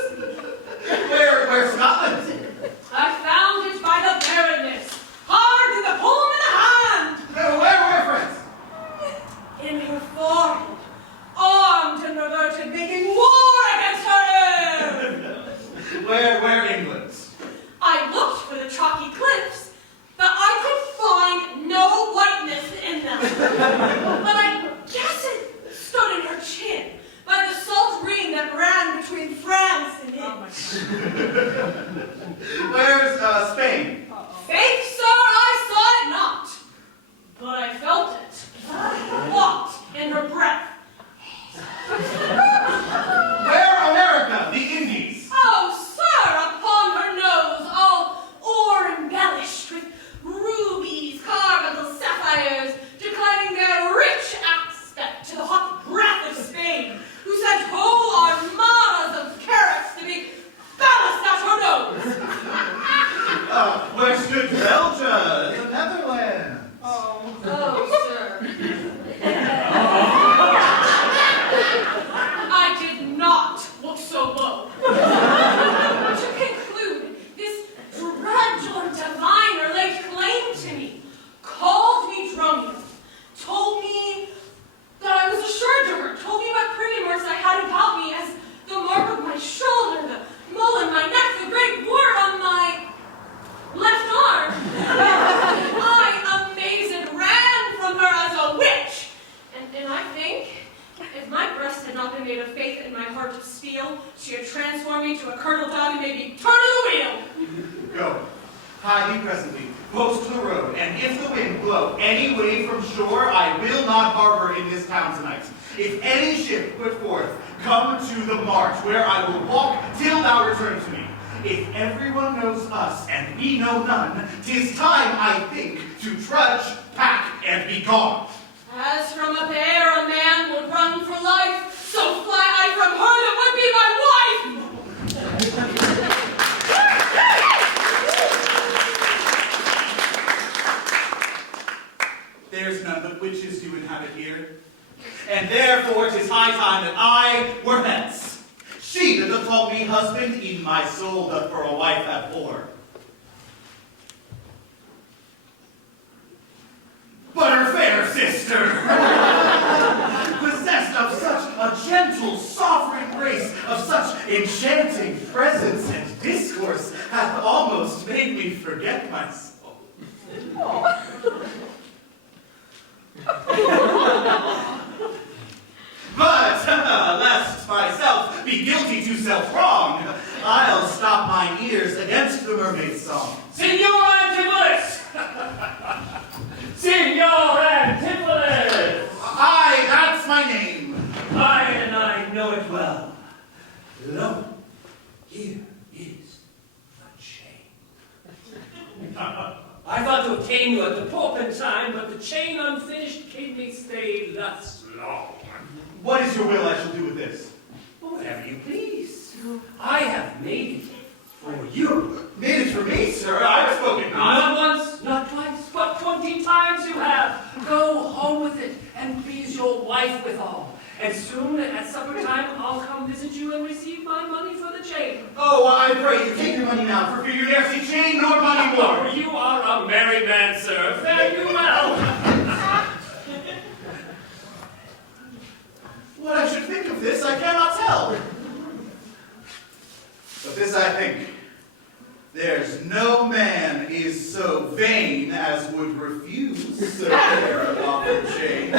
Where Scotland? I found it by the barrenness, hard in the palm of the hand. Where, friends? In her forehead, armed and reverted, making war against her heir. Where England? I looked for the chalky cliffs, but I could find no whiteness in them. But I guess it stood in her chin, by the salt ring that ran between France and Italy. Where's Spain? Faith, sir, I saw it not, but I felt it. Walked in her breath. Where America? The Indies? Oh, sir, upon her nose, all ore embellished with rubies, carbuncle sapphires, declining their rich aspect to the hot breath of Spain, who sent whole armadas of carrots to be ballast at her nose. Where stood Belgium? The Netherlands? Oh, sir. I did not look so low. To conclude, this dreadful diviner laid claim to me, called me Dromio, told me that I was assured to her, told me what pretty marks I had about me as the mark of my shoulder, the mole in my neck, the great wart on my left arm. I, amazed, ran from her as a witch, and I think, if my breast had not been made of faith and my heart of steel, she had transformed me to a colonel dog and made me turn the wheel. Go. Hie thee presently, post to the road, and if the wind blow any way from shore, I will not harbor in this town tonight. If any ship put forth Come to the march, where I will walk till thou return to me. If everyone knows us, and we know none, 'tis time, I think, to trudge, pack, and be gone. As from a bear a man would run for life, so fly I from her that would be my wife! There's none but witches do inhabit here, and therefore 'tis high time that I were hence. She that doth call me husband, in my soul doth for a wife abhor. But her fair sister, possessed of such a gentle, sovereign grace, of such enchanting presence and discourse, hath almost made me forget myself. But, lest myself be guilty to self-wrong, I'll stop mine ears against the mermaid's song. Signor Antipholus! Signor Antipholus! Aye, that's my name. Aye, and I know it well. Lo, here is the chain. I thought to obtain you at the Porpentine, but the chain unfinished keep me stay thus long. What is your will I shall do with this? Whatever you please. I have made it for you. Made it for me, sir. I've spoken Not not. once, not twice, but 20 times you have. Go home with it, and please your wife withal. And soon, at supper time, I'll come visit you and receive my money for the chain. Oh, I pray you take your money now, for fear you ne'er see chain nor money Oh, more. you are a merry man, sir. Fare you well. What I should think of this, I cannot tell. But this I think, there's no man is so vain as would refuse so fair an offered chain.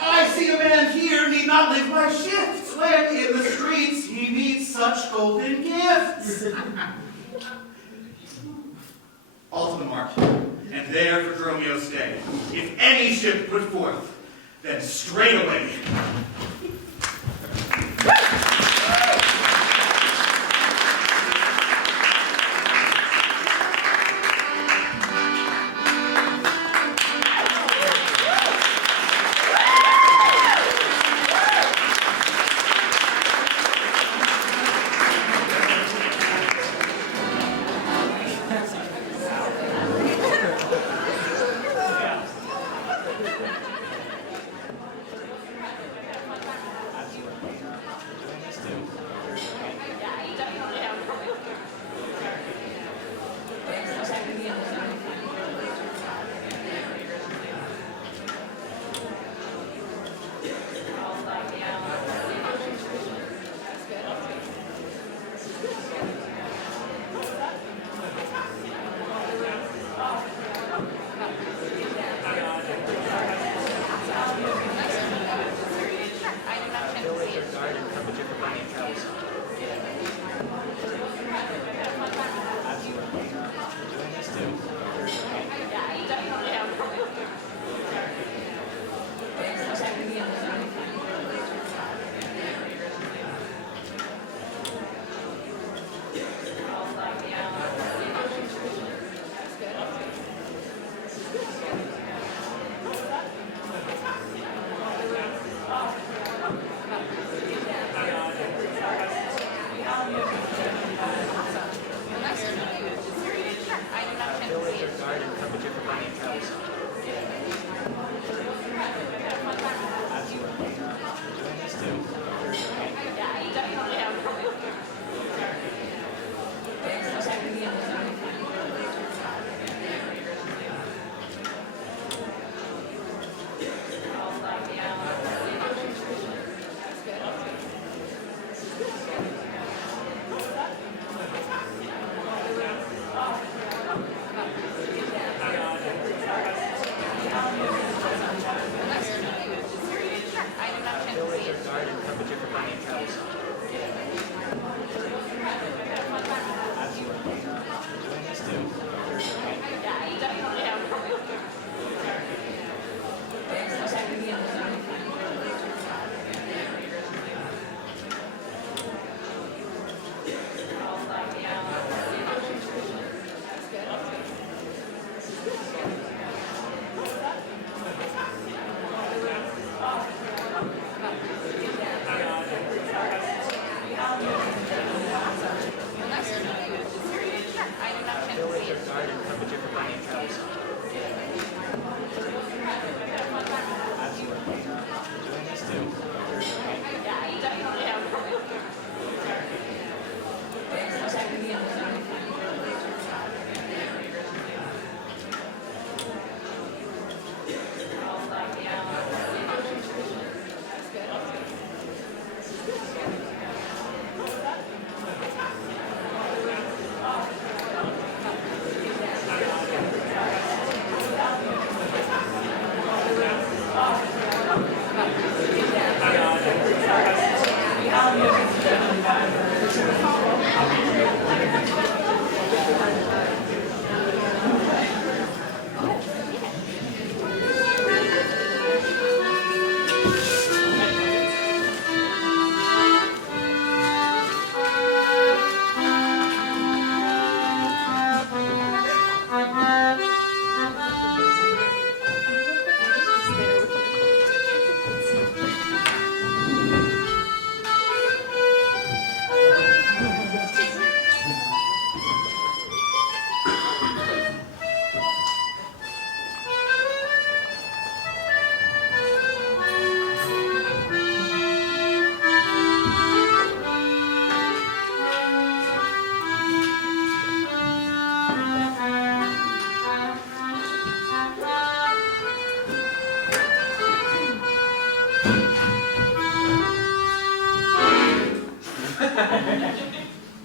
I see a man here need not live by shift, when in the streets he meets such golden gifts. All to the march, and there for Dromio stay. If any ship put forth, then straightway.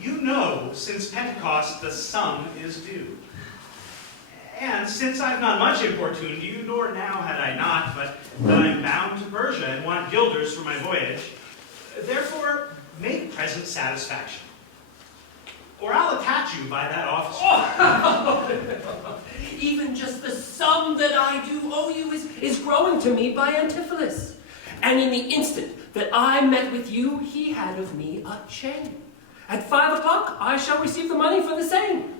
You know, since Pentecost, the sum is due. And since I've not much importuned you, nor now had I not, but that I'm bound to Persia and want guilders for my voyage, therefore make present satisfaction. Or I'll attach you by that officer. Oh. Even just the sum that I do owe you is growing to me by Antipholus. And in the instant that I met with you, he had of me a chain. At 5 o'clock, I shall receive the money for the same.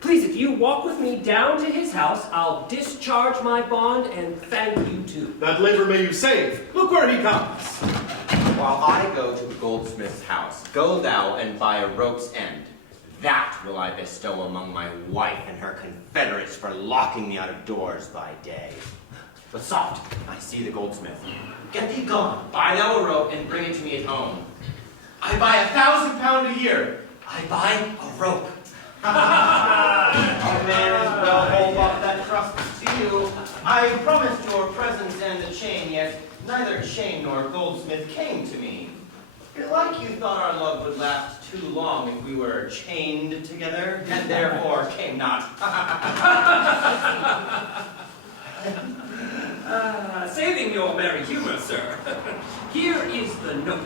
Please, if you walk with me down to his house, I'll discharge my bond and thank you too. That labor may you save. Look where he comes. While I go to the goldsmith's house, go thou and buy a rope's end. That will I bestow among my wife and her confederates for locking me out of doors by day. But soft, I see the goldsmith. Get thee gone, buy thou a rope and bring it to me at home. I buy £1,000 a year. I buy a rope. A man as well hold up that trust to you. I promised your presents and the chain, yet neither chain nor goldsmith came to me. Belike you thought our love would last too long if we were chained together, and therefore came not. Saving your merry humor, sir, here is the note.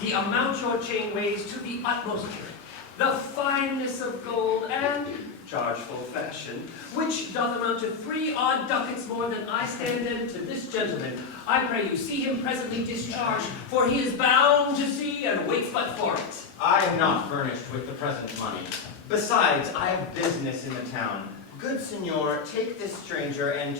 The amount your chain weighs to the utmost care, the fineness of gold and chargeful fashion, which doth amount to 3 odd ducats more than I stand in to this gentleman. I pray you see him presently discharged, for he is bound to sea and waits but for it. I am not furnished with the present money. Besides, I have business in the town. Good signor, take this stranger and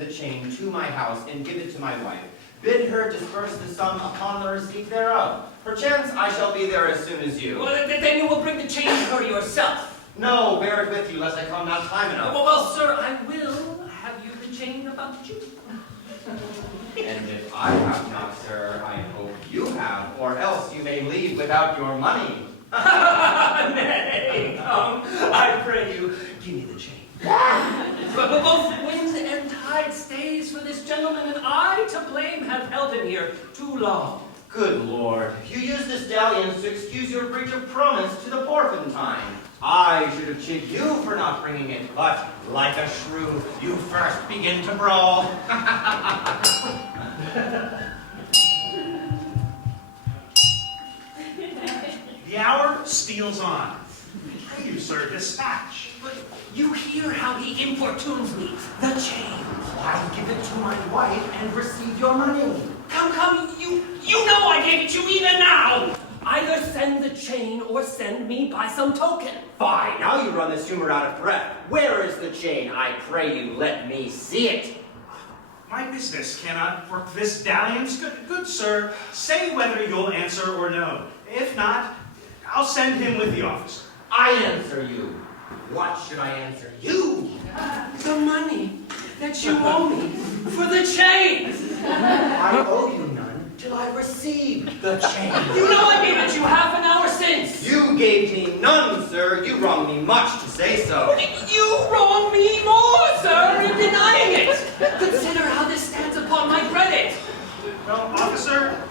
the chain to my house and give it to my wife. Bid her disperse the sum upon the receipt thereof. Perchance I shall be there as soon as you. Well, then you will bring the chain to her yourself. No, bear it with you, lest I come not time enough. Well, sir, I will have you the chain about you. And if I have not, sir, I hope you have, or else you may leave without your money. Nay, come, I pray you, give me the chain. But both wind and tide stays for this gentleman, and I to blame have held him here too long. Good Lord, you use this dalliance to excuse your breach of promise to the Porpentine. I should have chid you for not bringing it, but like a shrew, you first begin to brawl. The hour steals on. Pray you, sir, dispatch. But you hear how he importunes me. The chain. Why give it to my wife and receive your money? Come, you know I gave it to you even now. Either send the chain or send me by some token. Fine, now you run this humor out of breath. Where is the chain? I pray you let me see it. My business cannot work this dalliance. Good sir, say whether you'll answer or no. If not, I'll send him with the officer. I answer you. What should I answer you? The money that you owe me for the chains. I owe you none till I receive the change. You know I gave it you half an hour since. You gave me none, sir. You wrong me much to say so. You wrong me more, sir, in denying it. Consider how this stands upon my credit. Well, officer,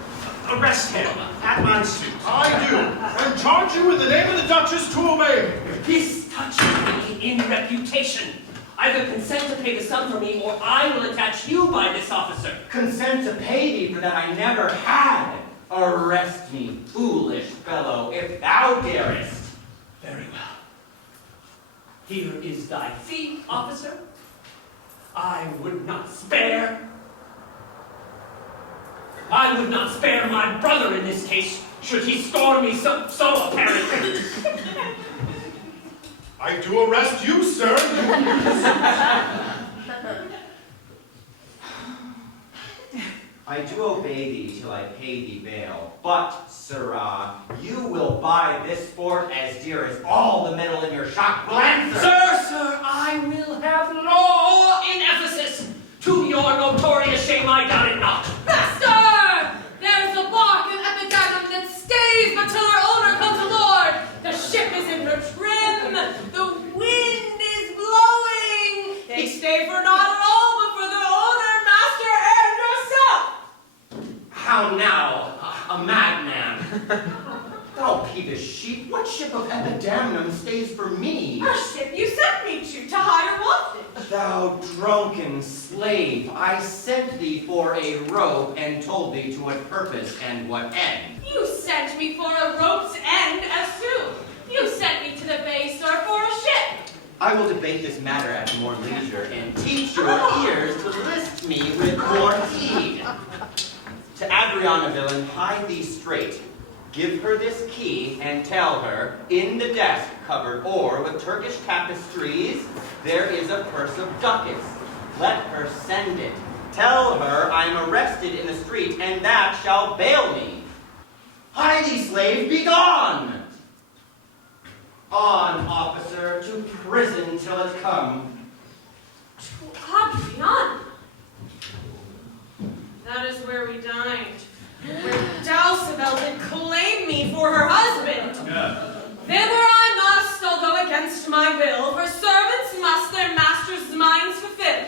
arrest him at my suit. I do, and charge you in the name of the Duchess to obey. This touches me in reputation. Either consent to pay the sum for me, or I will attach you by this officer. Consent to pay thee for that I never had. Arrest me, foolish fellow, if thou darest. Very well. Here is thy fee, officer. I would not spare my brother in this case, should he scorn me so apparently. I do arrest you, sir. I do obey thee till I pay thee bail, but, sirrah, you will buy this sport as dear as all the metal in your shop will answer. Sir, I will have law in Ephesus. To your notorious shame, I doubt it not. Master! There's a bark in Epidamnum that stays but till her owner comes aboard. The ship is in her trim. The wind is blowing. They stay for not at all, but for their owner, master, and herself. How now, a madman? Thou peevish sheep, what ship of Epidamnum stays for me? Her ship you sent me to hire waftage. Thou drunken slave, I sent thee for a rope and told thee to what purpose and what end. You sent me for a rope's end as soon. You sent me to the bay, sir, for a ship. I will debate this matter at more leisure and teach your ears to list me with more heed. To Adriana, villain, hide thee straight. Give her this key and tell her, in the desk covered o'er with Turkish tapestries, there is a purse of ducats. Let her send it. Tell her I'm arrested in the street, and that shall bail me. Hie thee, slave, be gone! On, officer, to prison till it come. To Adriana. That is where we dined. Where Dulcibel did claim me for her husband. Thither I must, although against my will, for servants must their masters' minds fulfill.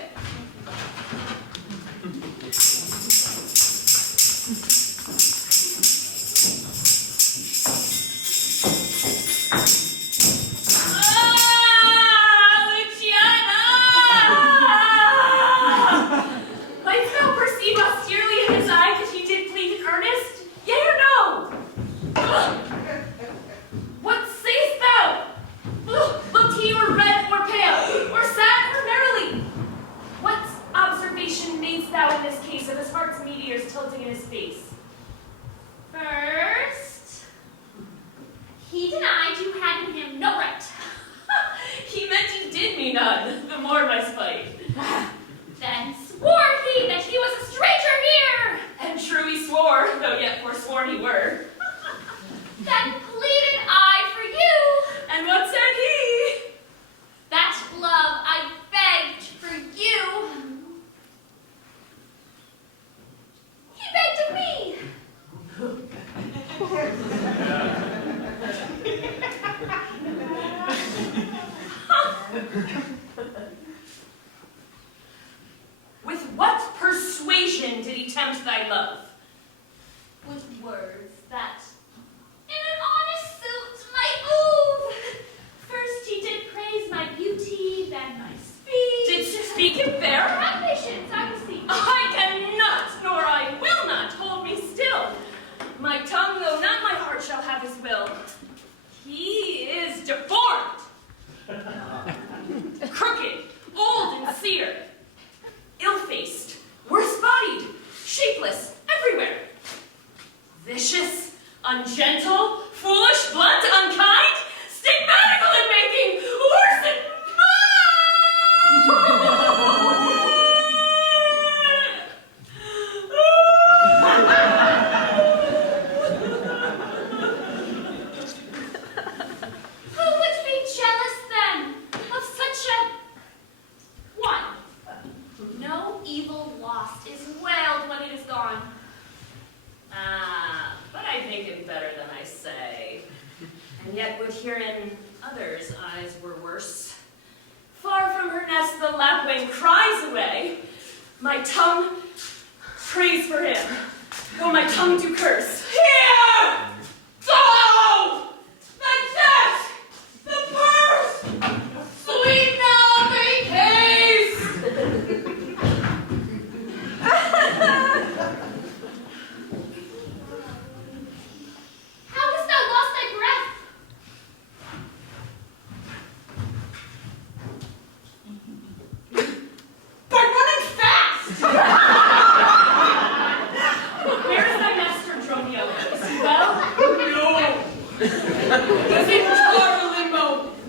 Lightst thou perceive austerely in his eye that he did plead in earnest? Yea or no? What say'st thou? Looked he or red or pale, or sad or merrily? What observation madest thou in this case of his heart's meteors tilting in his face? First, he denied you had in him no right. He meant he did me none, the more my spite. Then swore he that he was a stranger here. And true he swore, though yet forsworn he were. Then pleaded I for you. And what said he? That love I begged for you. He begged of me. With what persuasion did he tempt thy love? With words that in an honest suit might move. First he did praise my beauty, then my speech. Didst speak him fair? Ambitions I beseech. I cannot, nor I will not, hold me still. My tongue, though not my heart, shall have his will. He is deformed, crooked, old and sear, ill-faced, worse-bodied, shapeless, everywhere. Vicious, ungentle, foolish, blunt, unkind, stigmatical in making, worse than Who would be jealous then Others' eyes were worse. Far from her nest the lapwing cries away. My tongue prays for him, though my tongue do curse. Here! Go! The desk! The purse! Sweet now make haste! How hast thou lost thy breath? By running fast! Where is thy master Dromio? Is he well? No! He's in total limbo,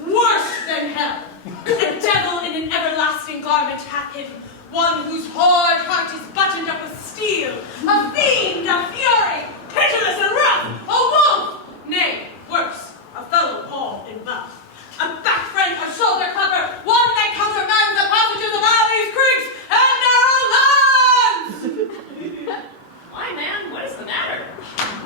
worse than hell. A devil in an everlasting garment hath him, one whose hard heart is buttoned up with steel, a fiend, a fury, pitiless and rough, a wolf, nay, worse, a fellow all in buff. A back friend, a shoulder clapper, one that countermands the passages of alleys, creeks, and narrow lanes! Why, man, what is the matter?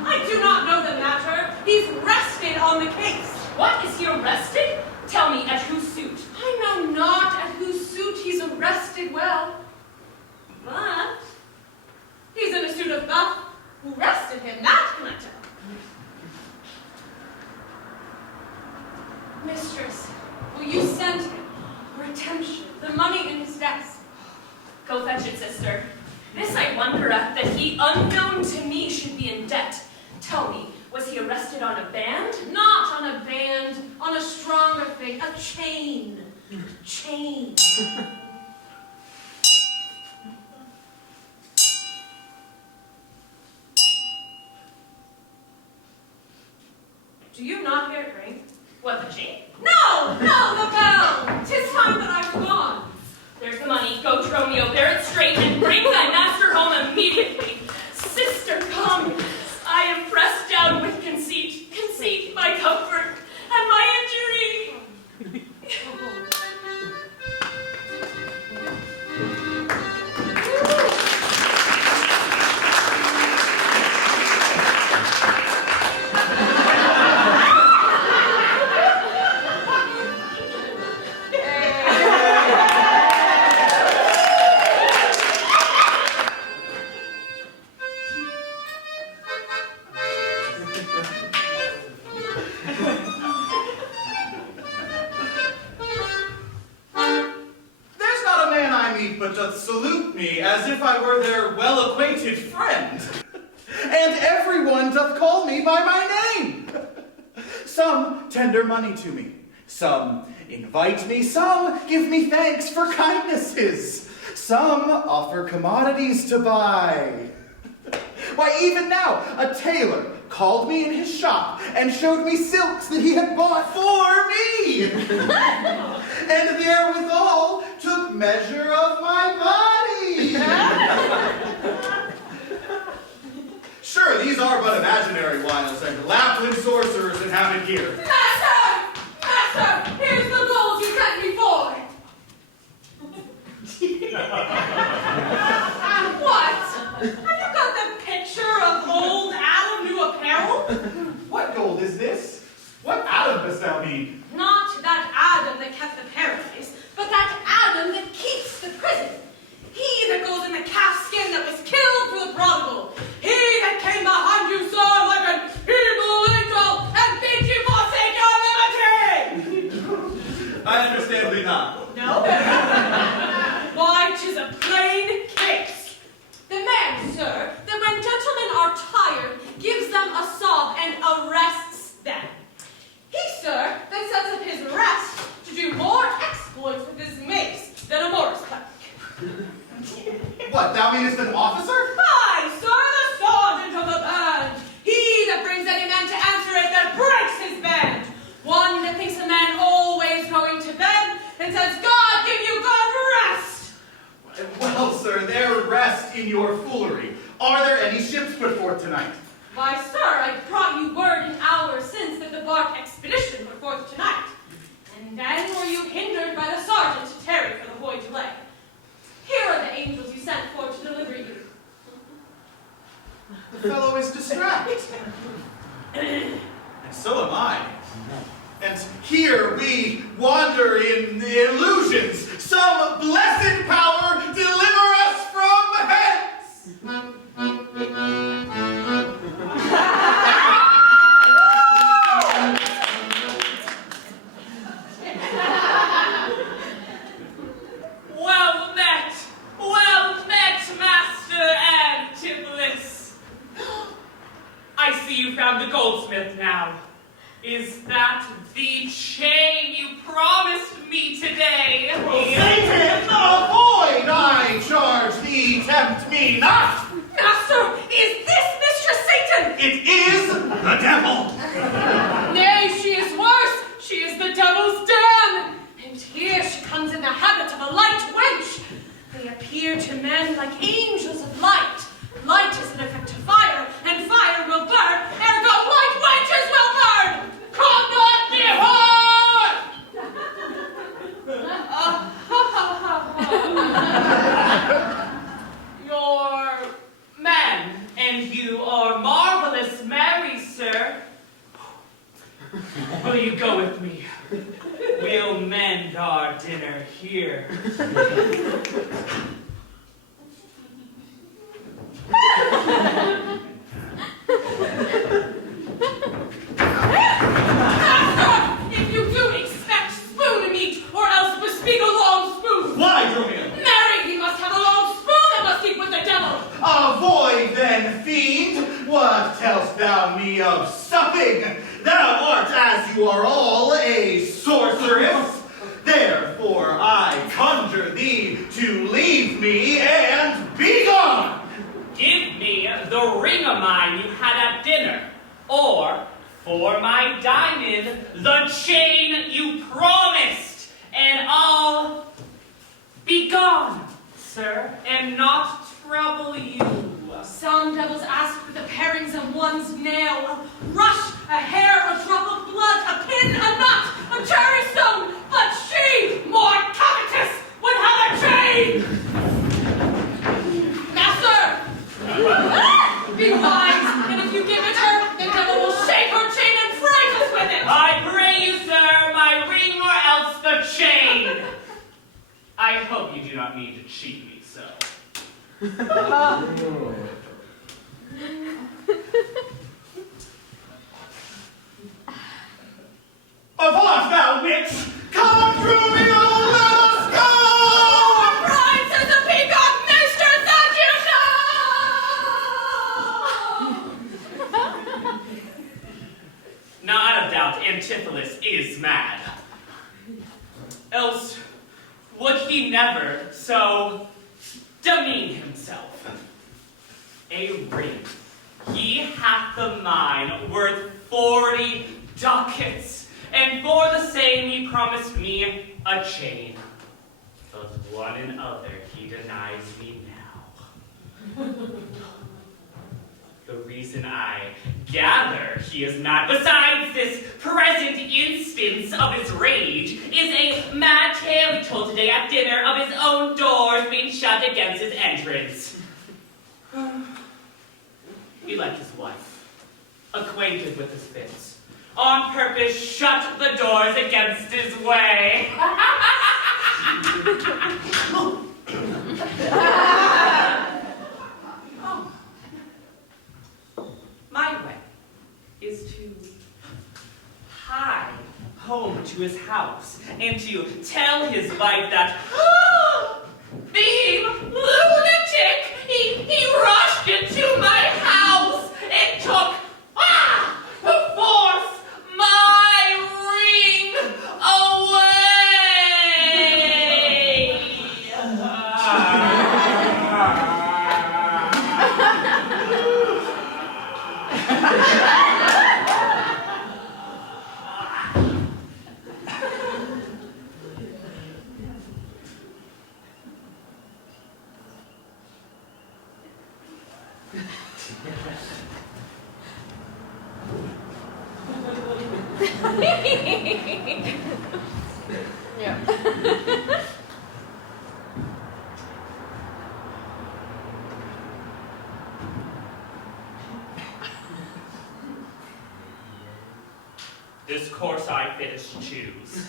I do not know the matter. He's rested on the case. What, is he arrested? Tell me, at whose suit? I know not at whose suit he's arrested well, but he's in a suit of buff. Who arrested him, that can I tell. Mistress, will you send him redemption, the money in his desk? Go fetch it, sister. This I wonder at, that he, unknown to me, should be in debt. Tell me, was he arrested on a band? Not on a band, on a stronger thing, a chain. Chain. Do you not hear it ring? What, the chain? No, the bell! 'Tis time that I've gone. There's the money. Go, Dromio, bear it straight, and bring thy master home immediately. Sister, come. I am pressed down with conceit. Conceit, my comfort, and my injury. There's not a man I meet but doth salute me as if I were their well-acquainted friend. And everyone doth call me by my name. Some tender money to me, some invite me, some give me thanks for kindnesses, some offer commodities to buy. Why, even now, a tailor called me in his shop and showed me silks that he had bought for me. And therewithal took measure of my body. Sure, these are but imaginary wiles, and Lapland sorcerers inhabit here. Master! Master! Here's the gold you sent me for! What? Have you got the picture of old Adam New Apparel? What gold is this? What Adam dost thou mean? Not that Adam that kept the paradise, but that Adam that keeps the prison. He that goes in the calfskin that was killed for the prodigal. He that came behind you, sir, like an evil angel, and bid you forsake your liberty! I understand thee not. No? Why, 'tis a plain case. The man, sir, that when gentlemen are tired, gives them a sob and arrests them. He, sir, that sets up his rest to do more exploits with his mace than a Morris clerk. What, thou meanest an officer? Aye, sir, the sergeant of the band. He that brings any man to answer it that breaks his band. One that thinks a man always going to bed and says, God give you good rest. Well, sir, there rest in your foolery. Are there any ships put forth tonight? Why, sir, I brought you word an hour since that the bark expedition put forth tonight. And then were you hindered by the sergeant to tarry for the voyage delay. Here are the angels you sent for to deliver you. The fellow is distracted. And so am I. And here we we wander in illusions. Some blessed power deliver us from hence. Well met, Master Antipholus. I see you found the goldsmith now. Is that the chain you promised me today? Satan, avoid, I charge thee, tempt me not. Master, is this Mistress Satan? It is the devil. Nay, she is worse. She is the devil's den. And here she comes in the habit of a light wench. They appear to men like angels of light. Light is an effect of fire, and fire will burn, ergo light wenches will burn! Come not near her! Your men and you are marvelous merry, sir. Will you go with me? We'll mend our dinner here. Master, if you do expect spoon meat, or else bespeak a long spoon. Why, Romeo? Marry, he must have a long spoon and must eat with the devil. Avoid then, fiend. What tell'st thou me of supping? Thou art, as you are all, a sorceress. Therefore I conjure thee to leave me and be gone. Give me the ring of mine you had at dinner, or, for my diamond, the chain you promised, and I'll be gone, sir, and not trouble you. Some devils ask for the parings of one's nail, a rush, a hair, a drop of blood, a pin, a knot, a cherry stone, but she, more covetous, would have a chain! Master! Be wise, and if you give it her, the devil will shake her chain and fright us with it! I pray you, sir, my ring or else the chain. I hope you do not mean to cheat me so. Avaunt, thou witch! Come, Romeo, let us go! Bride to the peacock mistress that you know! Not a doubt Antipholus is mad. Else would he never so demean himself. A ring he hath the mine worth 40 ducats, and for the same he promised me a chain. But one and other he denies me now. The reason I gather he is mad, besides this present instance of his rage, is a mad tale he told today at dinner of his own doors being shut against his entrance. He, like his wife, acquainted with his fits, on purpose shut the doors against his way. My way is to hie home to his house and to tell his wife that, the lunatic, he rushed into my house and took, force my ring Yeah. This course I fittest choose.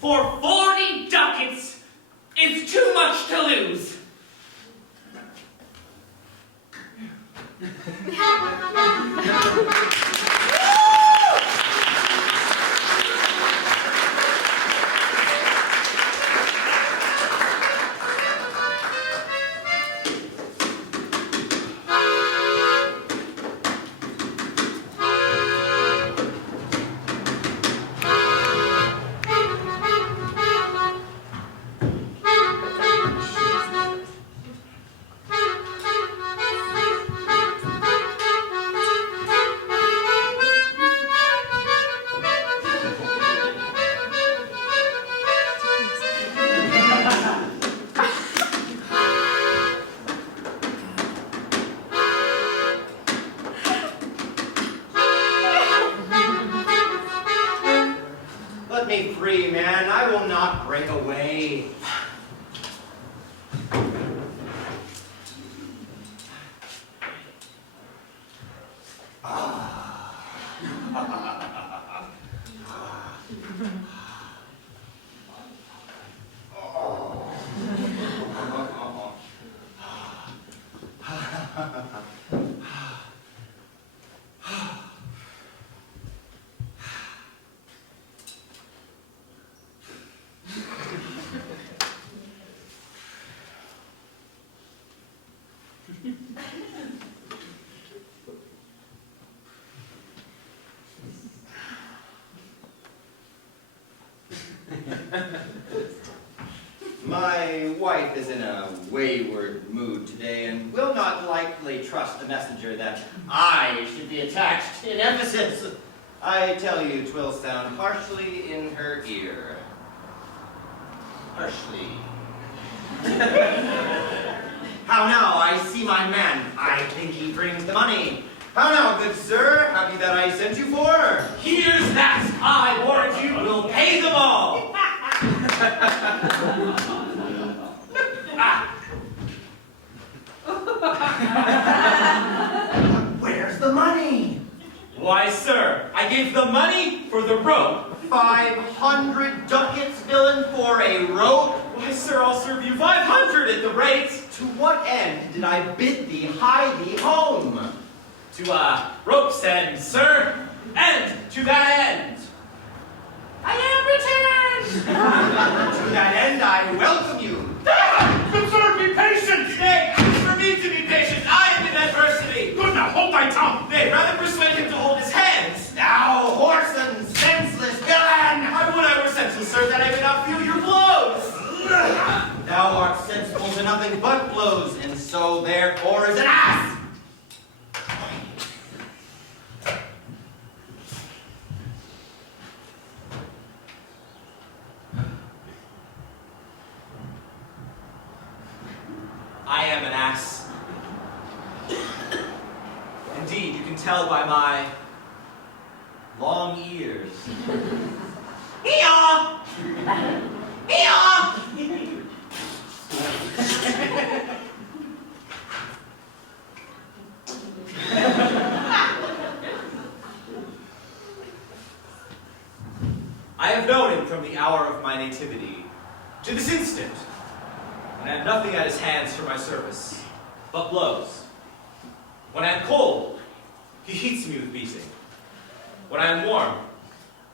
for 40 ducats is too much to lose. Let me free, man. I will not break away. My wife is in a wayward mood today and will not likely trust the messenger that I should be attached in Ephesus. I tell you, 'twill sound harshly in her ear. Harshly. How now? I see my man. I think he brings the money. How now, good sir? Have you that I sent you for? Here's that! I warrant you will pay them all! Where's the money? Why, sir, I gave the money for the rope. 500 ducats, villain, for a rope? Why, sir, I'll serve you 500 at the rate. To what end did I bid thee hie thee home? To rope's end, sir, and to that end. I am returned! To that end I welcome you. Good sir, be patient! Nay, it's for me to be patient. I am in adversity. Good, now hold thy tongue! Nay, rather persuade him to hold his hands. Thou whoreson, senseless villain! I would I were senseless, sir, that I may not feel your blows. Thou art sensible to nothing but blows, and so therefore is an ass! I am an ass. Indeed, you can tell by my long ears. Hee-haw! Hee-haw! I have known him from the hour of my nativity to this instant, when I have nothing at his hands for my service, but blows. When I am cold, he heats me with beating. When I am warm,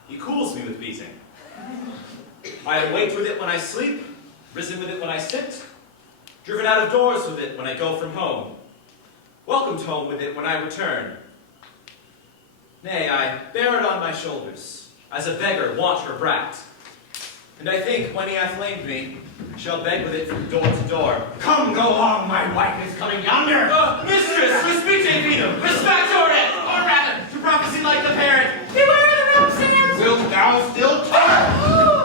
he cools me with beating. I am waked with it when I sleep, risen with it when I sit, driven out of doors with it when I go from home, welcomed home with it when I return. Nay, I bear it on my shoulders, as a beggar want or brat. And I think, when he hath lamed me, I shall beg with it from door to door. Come, go along, my wife is coming yonder! Mistress, respite vidum, respectore, or rather, to prophecy like the parent, beware the rope's ends! Wilt thou still talk?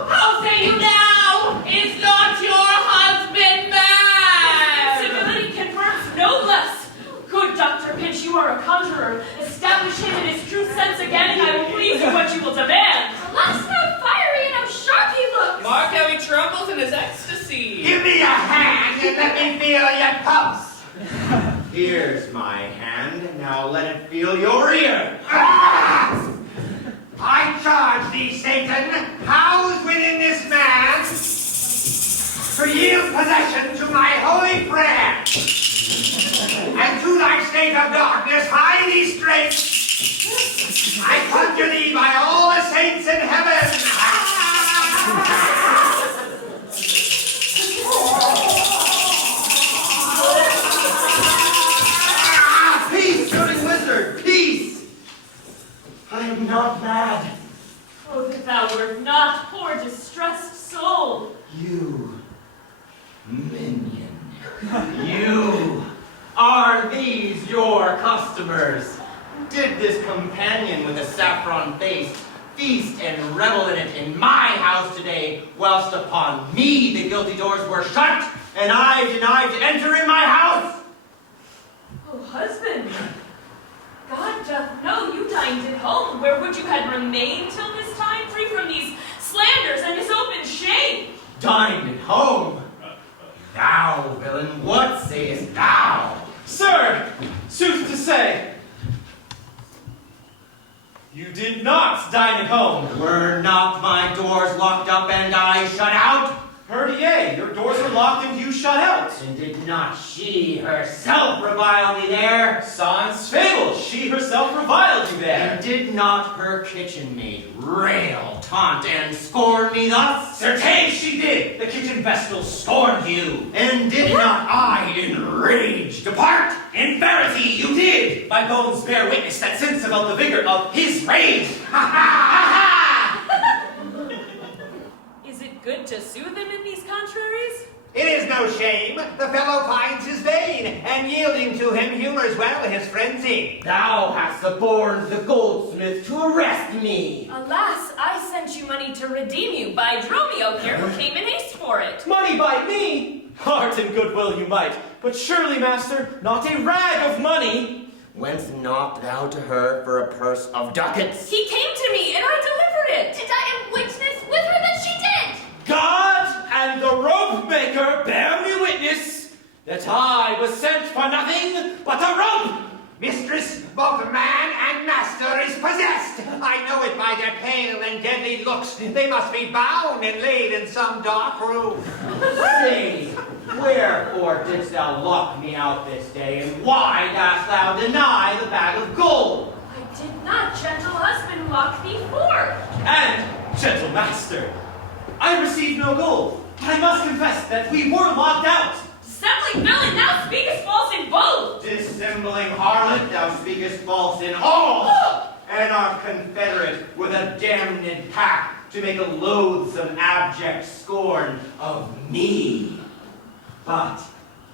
How say you now? Is not your husband mad? Civility confirms no less. Good Dr. Pinch, you are a conjurer. Establish him in his true sense again, and I will please you what you will demand. Alas, how fiery and how sharp he looks! Mark how he trembles in his ecstasy. Give me a hand and let me feel your pulse. Here's my hand, now let it feel your ear. I charge thee, Satan, housed within this man possession to my holy prayer. And to thy state of darkness hie thee straight. I conjure thee by all the saints in heaven. Peace, doting wizard, peace. I am not mad. Oh, that thou wert not, poor distressed soul. You, minion, you, are these your customers? Did this companion with a saffron face feast and revel in it in my house today, whilst upon me the guilty doors were shut, and I denied to enter in my house? Oh, husband, God doth know you dined at home. Where would you have remained till this time, free from these slanders and this open shame? Dined at home? Thou, villain, what sayest thou? Sir, sooth to say, you did not dine at home. Were not my doors locked up and I shut out? Heard ye, your doors were locked and you shut out. And did not she herself revile me there? Sans fable, she herself reviled you there. And did not her kitchen maid rail, taunt, and scorn me thus? Certes she did. The kitchen vestal scorned you. And did not I in rage depart? In verity you did. My bones bear witness that since about the vigor of his rage. Ha ha! Is it good to soothe him in these contraries? It is no shame. The fellow finds his vein, and yielding to him humors well his frenzy. Thou hast suborned the goldsmith to arrest me. Alas, I sent you money to redeem you by Dromio here, who came in haste for it. Money by me? Heart and goodwill you might, but surely, master, not a rag of money. Whence knocked thou to her for a purse of ducats? He came to me, and I delivered it. And I am witness with her that she did. God and the rope maker bear me witness that I was sent for nothing but a rope. Mistress, both man and master is possessed. I know it by their pale and deadly looks. They must be bound and laid in some dark room. Say, wherefore didst thou lock me out this day, and why dost thou deny the bag of gold? I did not, gentle husband, lock thee forth. And, gentle master, I received no gold, but I must confess that we were locked out. Dissembling villain, thou speakest false in both. Dissembling harlot, thou speakest false in all, and art confederate with a damned pack to make a loathsome abject scorn of me. But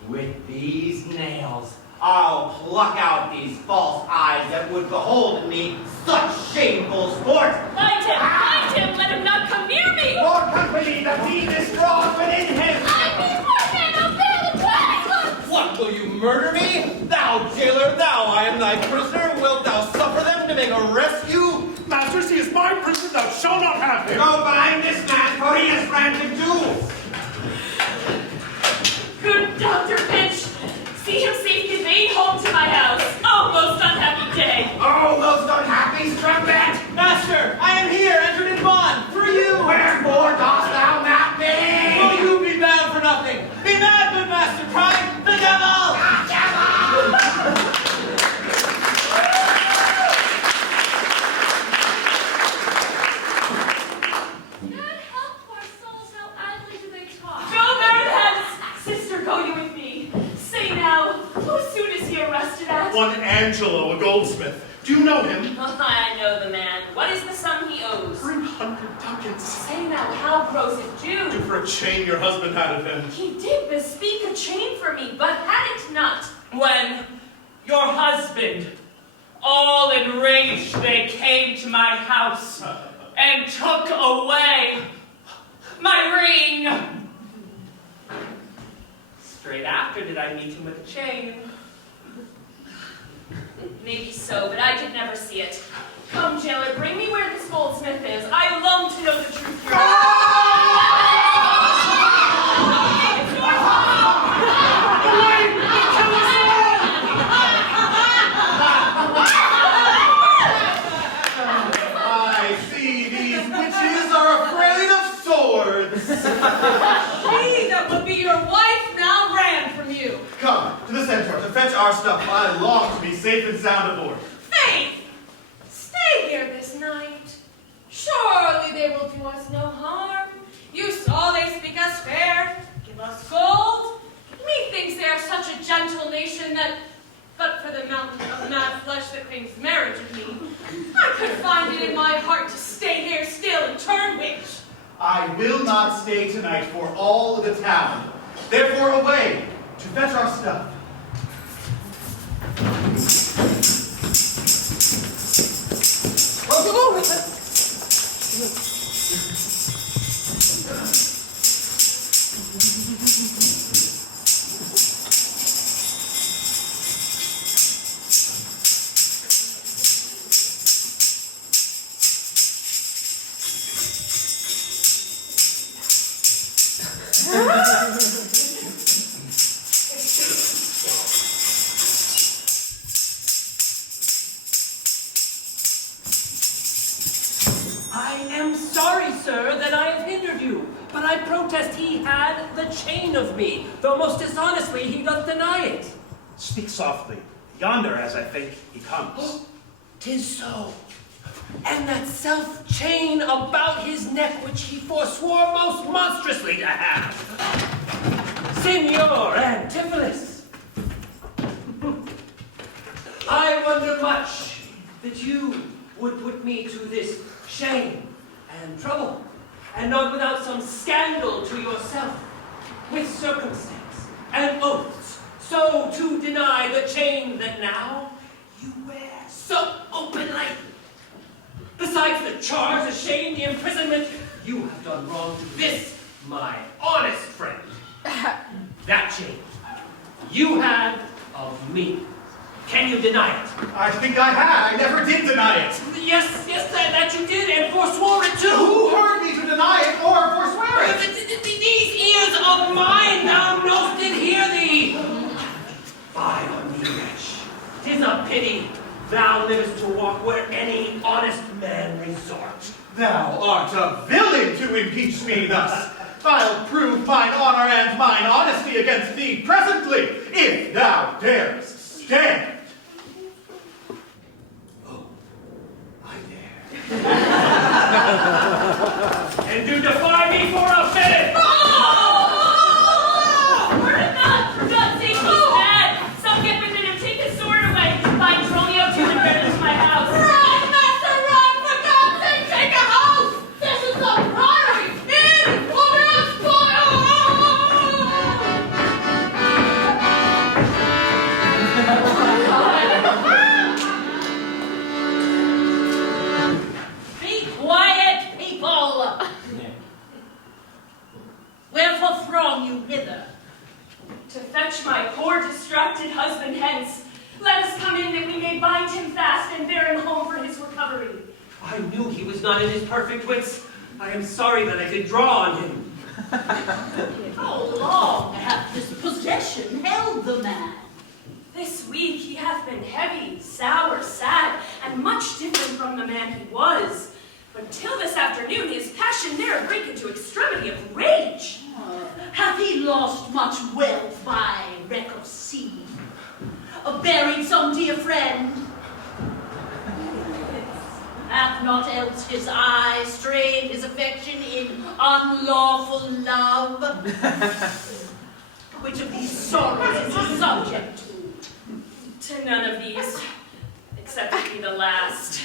with these nails, I'll pluck out these false eyes that would behold in me such shameful sport. Find him, let him not come near me. For company the fiend is strong within him. I be workman of them. What, will you murder me? Thou jailer, I am thy prisoner. Wilt thou suffer them to make a rescue? Masters, he is my prisoner, thou shalt not have him. Go bind this man, for he is frantic too. Good Dr. Finch, see him safe conveyed home to my house. Oh, most unhappy day. Oh, most unhappy strumpet! Master, I am here, entered in bond, for you. Wherefore dost thou map me? Will you be mad for nothing? Be mad, good master, crying, the devil! The devil! God help poor souls, how idly do they talk. Go there hence. Sister, go you with me. Say now, who soon is he arrested at? One Angelo, a goldsmith. Do you know him? I know the man. What is the sum he owes? 300 ducats. Say now, how grows it due? Due for a chain your husband had of him. He did bespeak a chain for me, but had it not. When your husband, all enraged, they came to my house and took away my ring. Straight after did I meet him with a chain. Maybe so, but I did never see it. Come, jailer, bring me where this goldsmith is. I long to know the truth. I see these witches are afraid of swords. She that would be your wife our stuff. I long to be safe and sound aboard. Faith! Stay here this night. Surely they will do us no harm. You saw they speak us fair, give us gold. Methinks they are such a gentle nation that, but for the mountain of mad flesh that claims marriage of me, I could find it in my heart to stay here still and turn witch. I will not stay tonight for all the town. Therefore away to fetch our stuff. I am sorry, sir, that I have hindered you, but I protest he had the chain of me, though most dishonestly he doth deny it. Speak softly. Yonder, as I think, he comes. 'Tis so. And that self-chain about his neck which he forswore most monstrously to have. Signor Antipholus, I wonder much that you would put me to this shame and trouble, and not without some scandal to yourself, with circumstance and oaths, so to deny the chain that now you wear so openly. Besides the charge, the shame, the imprisonment, you have done wrong to this, my honest friend. That chain you had of me. Can you deny it? I think I had. I never did deny it. Yes, that you did, and forswore it too. Who heard me to deny it or forswear it? These ears of mine, thou knowst, did hear thee. Fie on thee, wretch. 'Tis a pity thou livest to walk where any honest man resort. Thou art a villain to impeach me thus. I'll prove mine honor and mine honesty against thee presently, if thou darest stand. Oh, I dare. And do defy me for a minute. For God's sake, he's bad. Some get within him, take his sword away. Find Romeo too and bear him to my house. Run, master, run! For God's sake, take a house! This is the priory! In or else spoil! Be quiet, people! Wherefore throng you hither? To fetch my poor distracted husband hence. Let us come in that we may bind him fast and bear him home for his recovery. I knew he was not in his perfect wits. I am sorry that I could draw on him. How long hath this possession held the man? This week he hath been heavy, sour, sad, and much different from the man he was. But till this afternoon his passion ne'er brake into extremity of rage. Hath he lost much wealth by wreck of sea? Buried some dear friend? Hath not else his eye strayed his affection in unlawful love? Which of these sorrows is he subject to? To none of these, except it be the last.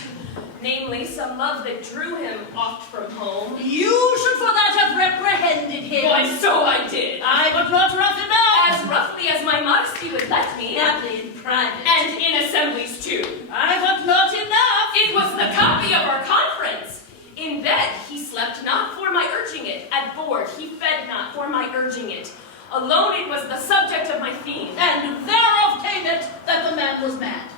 Namely, some love that drew him oft from home. You should for that have reprehended him. Why, so I did. I would not rough him out. As roughly as my modesty would let me. Happily in private. And in assemblies too. I would not enough. It was the copy of our conference. In bed he slept not for my urging it. At board he fed not for my urging it. Alone it was the subject of my theme. And thereof came it that the man was mad.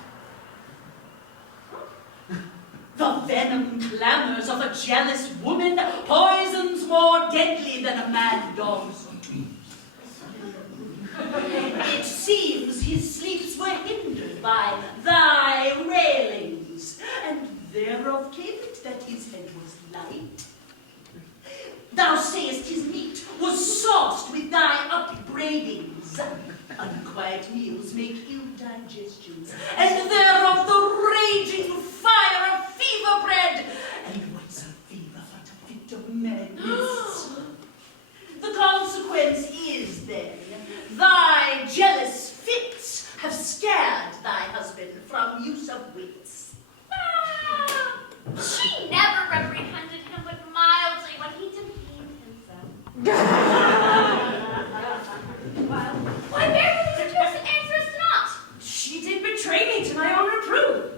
The venom clamors of a jealous woman poisons more deadly than a mad dog's teeth. It seems his sleeps were hindered by thy railings, and thereof came it that his head was light. Thou sayest his meat was sauced with thy upbraidings. Unquiet meals make ill diet. digestions, and thereof the raging fire of fever bread. And what's a fever but a fit of madness? The consequence is, then, thy jealous fits have scared thy husband from use of wits. Ah, she never reprehended him but mildly when he demeaned himself. Why, where did the truth answerest not? She did betray me to my own reproof.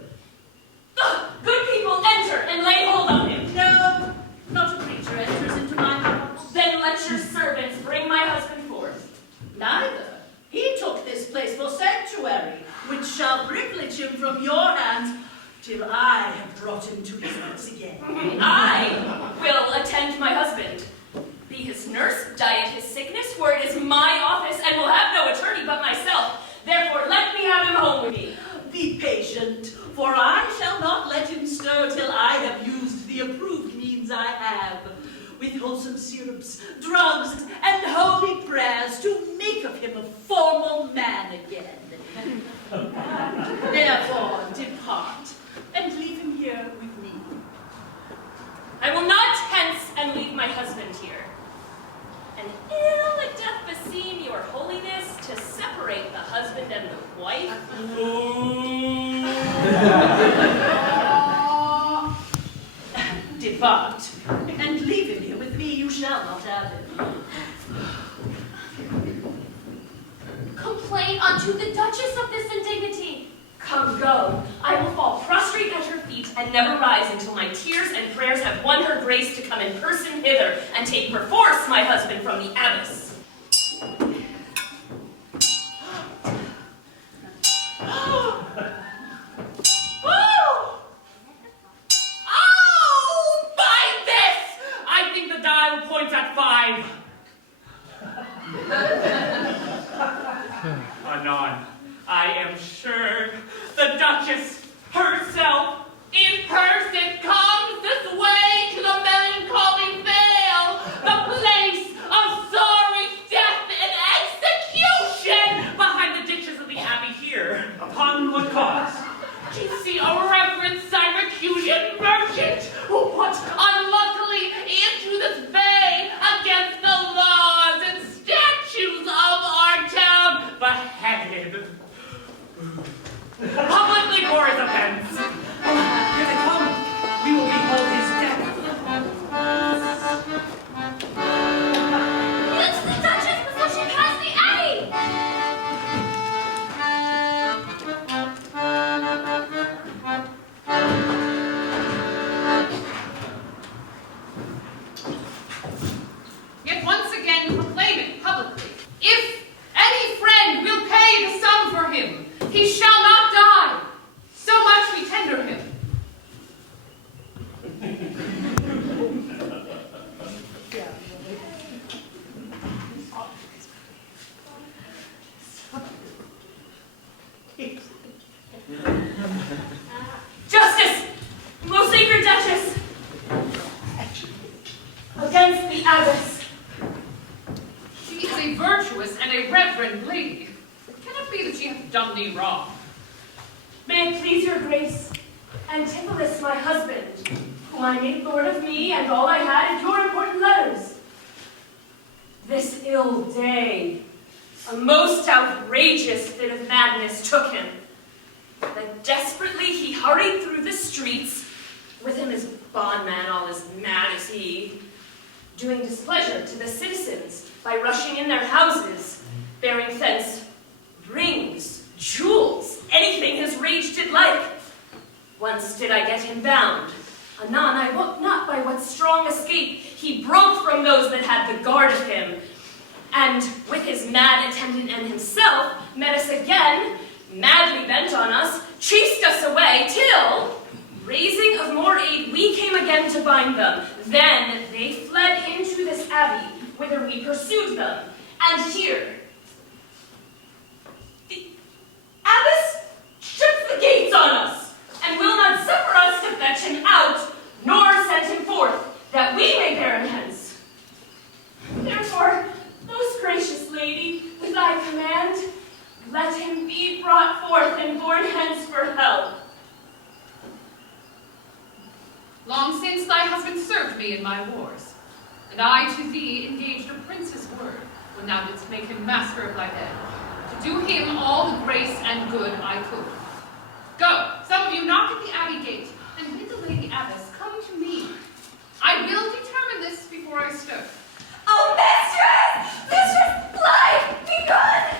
Ugh, good people, enter and lay hold on him. No, not a creature enters into my house. Then let your servants bring my husband forth. Neither. He took this place for sanctuary, which shall privilege him from your hands till I have brought him to his house again. I will attend my husband, be his nurse, diet his sickness, for it is my office, and will have no attorney but myself. Therefore, let me have him home with me. Be patient, for I shall not let him stir till I have used the approved means I have, with wholesome syrups, drugs, and holy prayers to make of him a formal man again. Therefore, depart, and leave him here with me. I will not hence and leave my husband here. And ill it doth beseem your holiness to separate the husband and the wife. Depart, and leave him here with me. You shall not have him. Complain unto the Duchess of this indignity. Come, go. I will fall prostrate at her feet and never rise until my tears and prayers have won her grace to come in person hither and take perforce my husband from the abyss. Oh, by this! I think the dial points at 5. Anon, I am sure the Duchess herself in person comes this way to the melancholy vale, the place of sorry death and execution behind the ditches of the abbey here. Upon what cause? You see a reverend Syracusan merchant who put unluckily into this bay against the laws and statutes of our town, beheaded. Publicly for his offense. Here they come. We will behold his death. It's the Duchess before she passed the abbey! Yet once again proclaim it publicly. If any friend will pay the sum for him, he shall not die. So much we tender him. Justice, most sacred Duchess, against the abbess. She is a virtuous and a reverend lady. It cannot be that she hath done thee wrong. May it please your grace, Antipholus, my husband, whom I made lord of me and all I had in your important letters. This ill day, a most outrageous fit of madness took him. That desperately he hurried through the streets, with him his bondman all as mad as he, doing displeasure to the citizens by rushing in their houses, bearing thence rings, jewels, anything his rage did like. Once did I get him bound. Anon I wot not by what strong escape he broke from those that had the guard of him, and with his mad attendant and himself met us again, madly bent on us, chased us away, till, raising of more aid, we came again to bind them. Then they fled into this abbey, whither we pursued them. And here, the abbess shuts the gates on us, and will not suffer us to fetch him out, nor send him forth, that we may bear him hence. Therefore, most gracious lady, with thy command, let him be brought forth served me in my wars. And I to thee engaged a prince's word, when thou didst make him master of thy bed, to do him all the grace and good I could. Go, some of you knock at the abbey gate, and bid the lady abbess come to me. I will determine this before I stir. Oh, mistress! Mistress, fly! Be gone!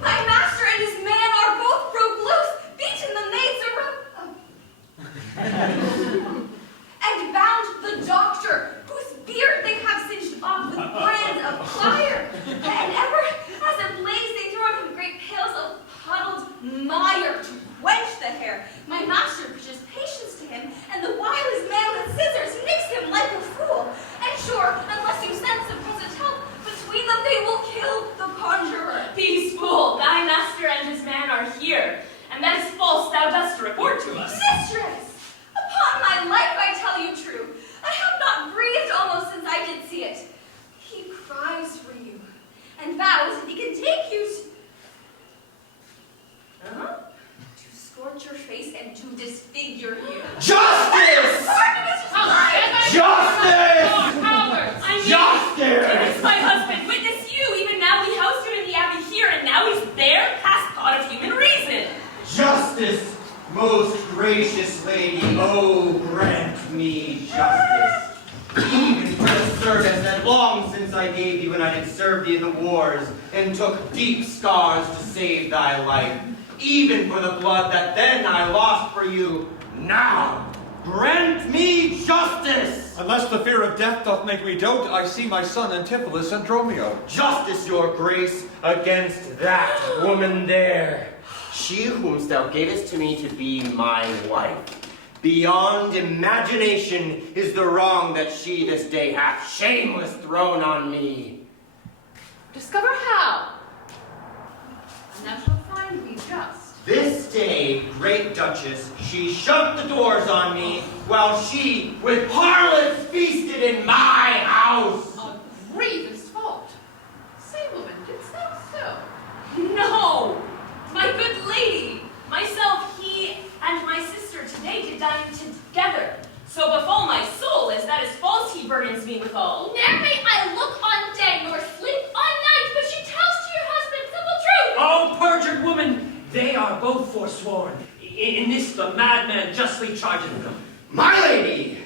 My master and his man are both broke loose, beaten the maids around, and bound the doctor, whose beard they have singed off with brands of fire. And ever as a blaze they throw out him great pails of puddled mire to quench the hair. My master preaches patience to him, and the while his man with scissors nicks him like a fool. And sure, unless you send some present help, between them they will kill the conjurer. Peace, fool, thy master and his man are here, and that is false thou dost report to us. Mistress! Upon my life I tell you true. I have not breathed almost since I did see it. He cries for you, and vows if he can take you to scorch your face and to disfigure you. Justice! Justice! I mean, Justice! it is my husband, witness you. Even now we housed him in the abbey here, and now he's there, past thought of human reason. Justice, most gracious lady, oh, grant me justice. Even for the service that long since I gave you when I did serve thee in the wars, and took deep scars to save thy life. Even for the blood that then I lost for you, now grant me justice! Unless the fear of death doth make me dote, I see my son Antipholus and Dromio. Justice, your grace, against that woman there. She whom thou gavest to me to be my wife. Beyond imagination is the wrong that she this day hath shameless thrown on me. Discover how, and thou shalt find me just. This day, great Duchess, she shut the doors on me, while she with harlots feasted in my house. A grievous fault. Say, woman, didst thou so? No, my good lady, myself, he, and my sister today did dine together. So befall my soul, as that is false he burdens me withal. Ne'er may I look on day nor sleep on night, but she tells to your husband simple truth. Oh, perjured woman, they are both forsworn. In this the madman justly chargeth them. My lady,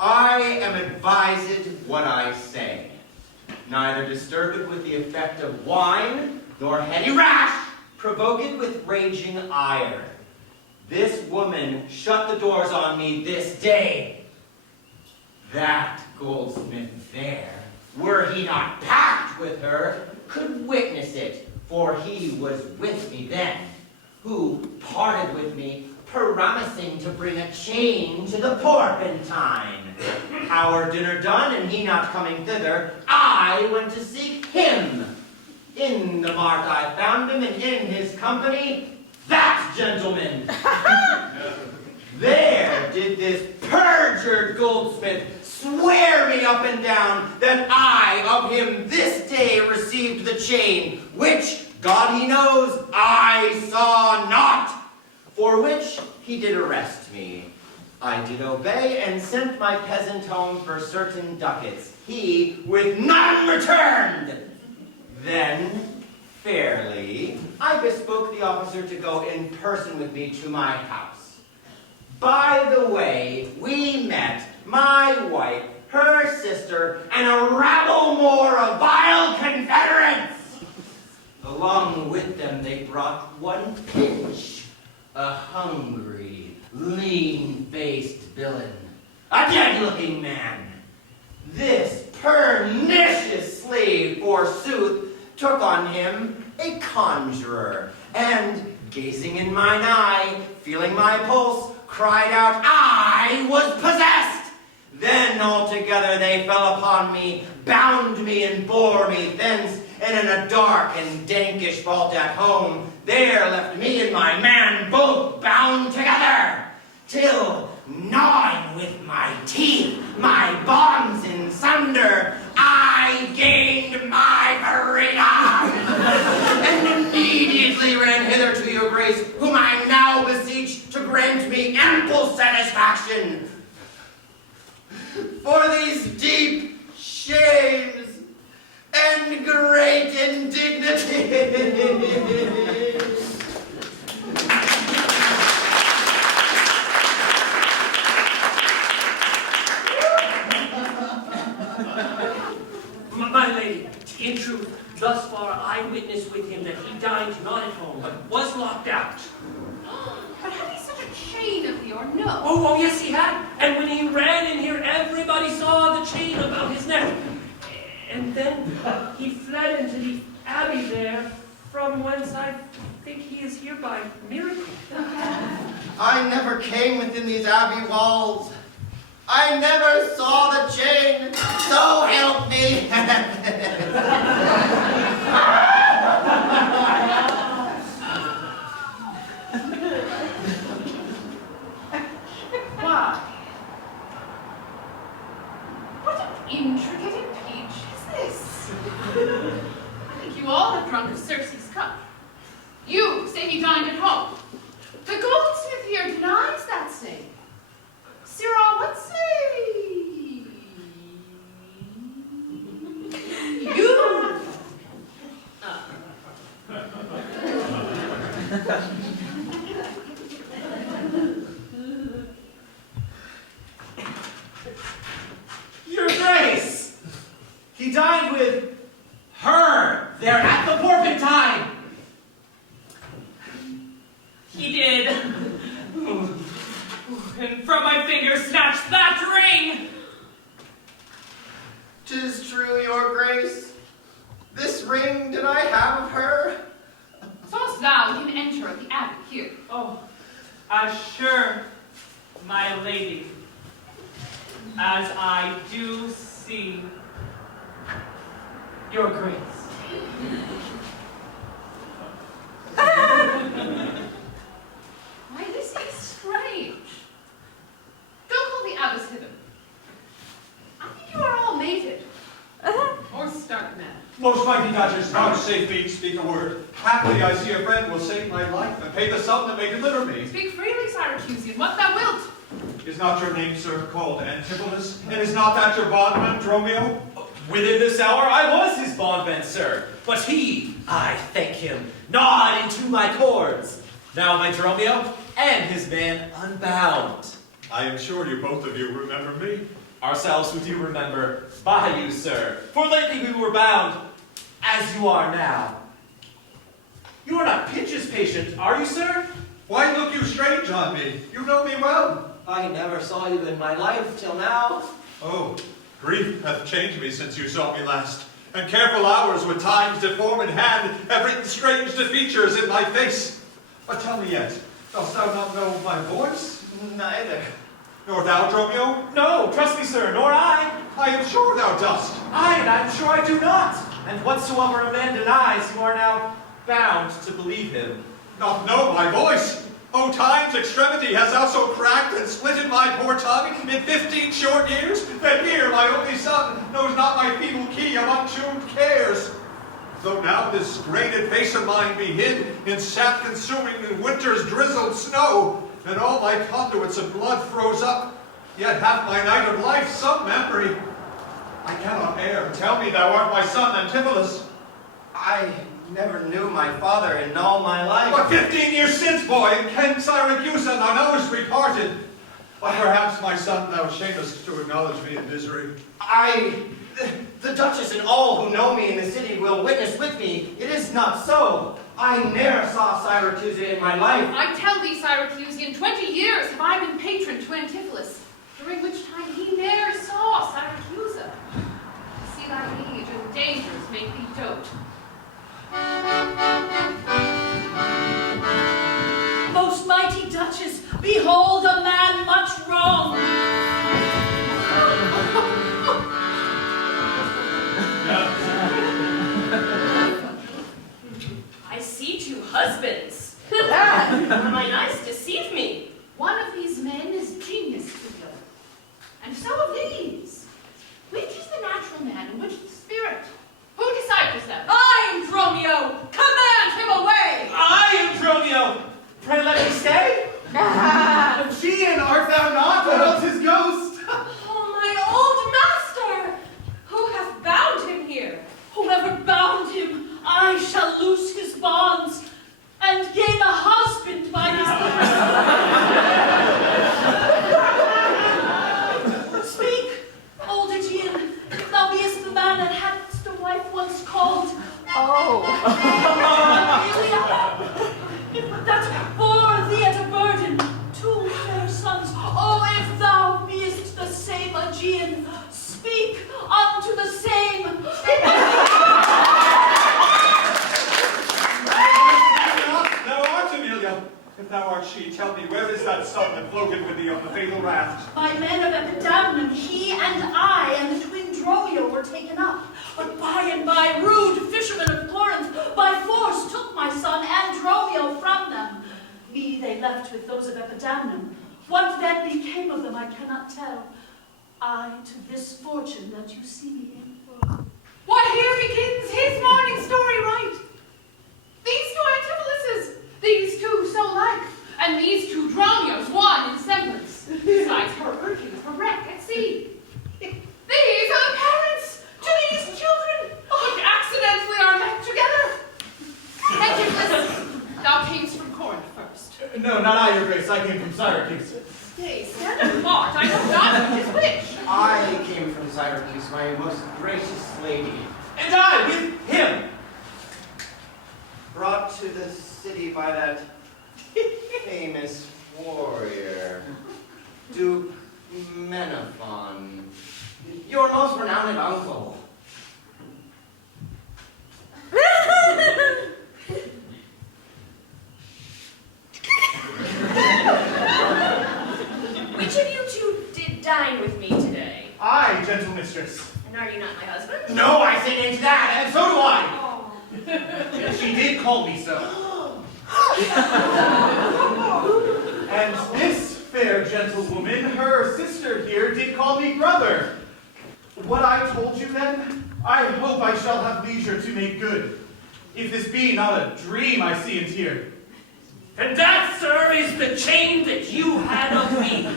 I am advised what I say. Neither disturbed with the effect of wine, nor heady rash, provoked with raging ire. This woman shut the doors on me this day. That goldsmith there, were he not packed with her, could witness it, for he was with me then, who parted with me, promising to bring a chain to the Porpentine. Our dinner done, and he not coming thither, I went to seek him. In the mart I found him, and in his company, that gentleman. There did this perjured goldsmith swear me up and down that I of him this day received the chain, which, God he knows, I saw not, for which he did arrest me. I did obey, and sent my peasant home for certain ducats, he with none returned. Then, fairly, I bespoke the officer to go in person with me to my house. By the way, we met my wife, her sister, and a rabble more of vile confederates. Along with them they brought one pinch, a hungry, lean-faced villain, a dead-looking man. This pernicious slave, forsooth, took on him a conjurer, and, gazing in mine eye, feeling my pulse, cried out I was possessed. Then altogether they fell upon me, bound me and bore me thence, and in a dark and dankish vault at home, there left me and my man both bound together, till, gnawing with my teeth, my bonds in sunder, I gained my freedom, and immediately ran hither to your grace, whom I now beseech to grant me ample ample satisfaction for these deep shames and great indignities. My lady, in truth, thus far I witnessed with him that he dined not at home, but was locked out. But had he such a chain of thee, or no? Oh, yes, he had. And when he ran in here, everybody saw the chain about his neck. And then he fled into the abbey there, from whence I think he is here by miracle. I never came within these abbey walls. I never saw the chain, so help me. Why? What an intricate impeach is this? I think you all have drunk of Circe's cup. You say he dined at home. The goldsmith here denies that same. Sirrah, what say you? Your Grace! He dined with her there at the Porpentine. He did. And from my finger snatched that ring. 'Tis true, your grace. This ring did I have of her? Sawest thou him enter the abbey here? Oh, as sure, my lady, as I do see your grace. Why, this is strange. Go call the abbess hither. I think you are all mated. Or stark mad. Most mighty Duchess, vouchsafe me, speak a word. Happily I see a friend will save my life and pay the sum that may deliver me. Speak freely, Syracusian, what thou wilt. Is not your name, sir, called Antipholus? And is not that your bondman, Dromio? Within this hour I was his bondman, sir. But he, I thank him, gnawed into my cords. Now my Dromio and his man unbound. I am sure you both of you remember me. Ourselves we do remember by you, sir. For lately we were bound, as you are now. You are not Pinch's patient, are you, sir? Why look you strange on me? You know me well. I never saw you in my life till now. Oh, grief hath changed me since you saw me last. And careful hours with time's deformed hand have written strange features in my face. But tell me yet, dost thou not know my voice? Neither. Nor thou, Dromio? No, trust me, sir, nor I. I am sure thou dost. Aye, and I'm sure I do not. And whatsoever a man denies, you are now bound to believe him. Not know my voice? Oh, time's extremity has thou so cracked and splitted my poor tongue in 15 short years, that here my only son knows not my feeble key of untuned cares. Though now this graded face of mine be hid in sap-consuming winter's drizzled snow, and all my conduits of blood froze up, yet hath my night of life some memory. I cannot bear. Tell me thou art my son Antipholus. I never knew my father in all my life. But 15 years since, boy, in Kent, Syracuse, and thou knowest we parted. But perhaps, my son, thou shamest to acknowledge me in misery. The Duchess and all who know me in the city will witness with me. It is not so. I ne'er saw Syracuse in my life. I tell thee, Syracusian, 20 years have I been patron to Antipholus, during which time he ne'er saw Syracusa. See thy age and dangers make thee dote. Most mighty Duchess, behold a man much wrong. I see 2 husbands. Am I nice? Deceive me. One of these men is genius. by men of Epidamnum, he and I and the twin Dromio were taken up. But by and by, rude fishermen of Corinth by force took my son and Dromio from them. Me they left with those of Epidamnum. What then became of them I cannot tell. I to this fortune that you see me in. Why, here begins his morning story right. These two Antipholus, these two so like, and these two Dromios, one in semblance, besides her urging for wreck at sea. These are the parents to these children, which accidentally are met together. Antipholus, thou camest from Corinth first. No, not I, your grace. I came from Syracuse. Stay, stand apart. I know not which is which. I came from Syracuse, my most gracious lady. And I with him. Brought to the city by that famous warrior, Duke Menaphon, your most renowned uncle. Which of you two did dine with me today? I, gentle mistress. And are you not my husband? No, I said into that, and so do I. She did call me so. And this fair gentlewoman, her sister here, did call me brother. What I told you then, I hope I shall have leisure to make good, if this be not a dream I see and hear. And that, sir, is the chain that you had of me.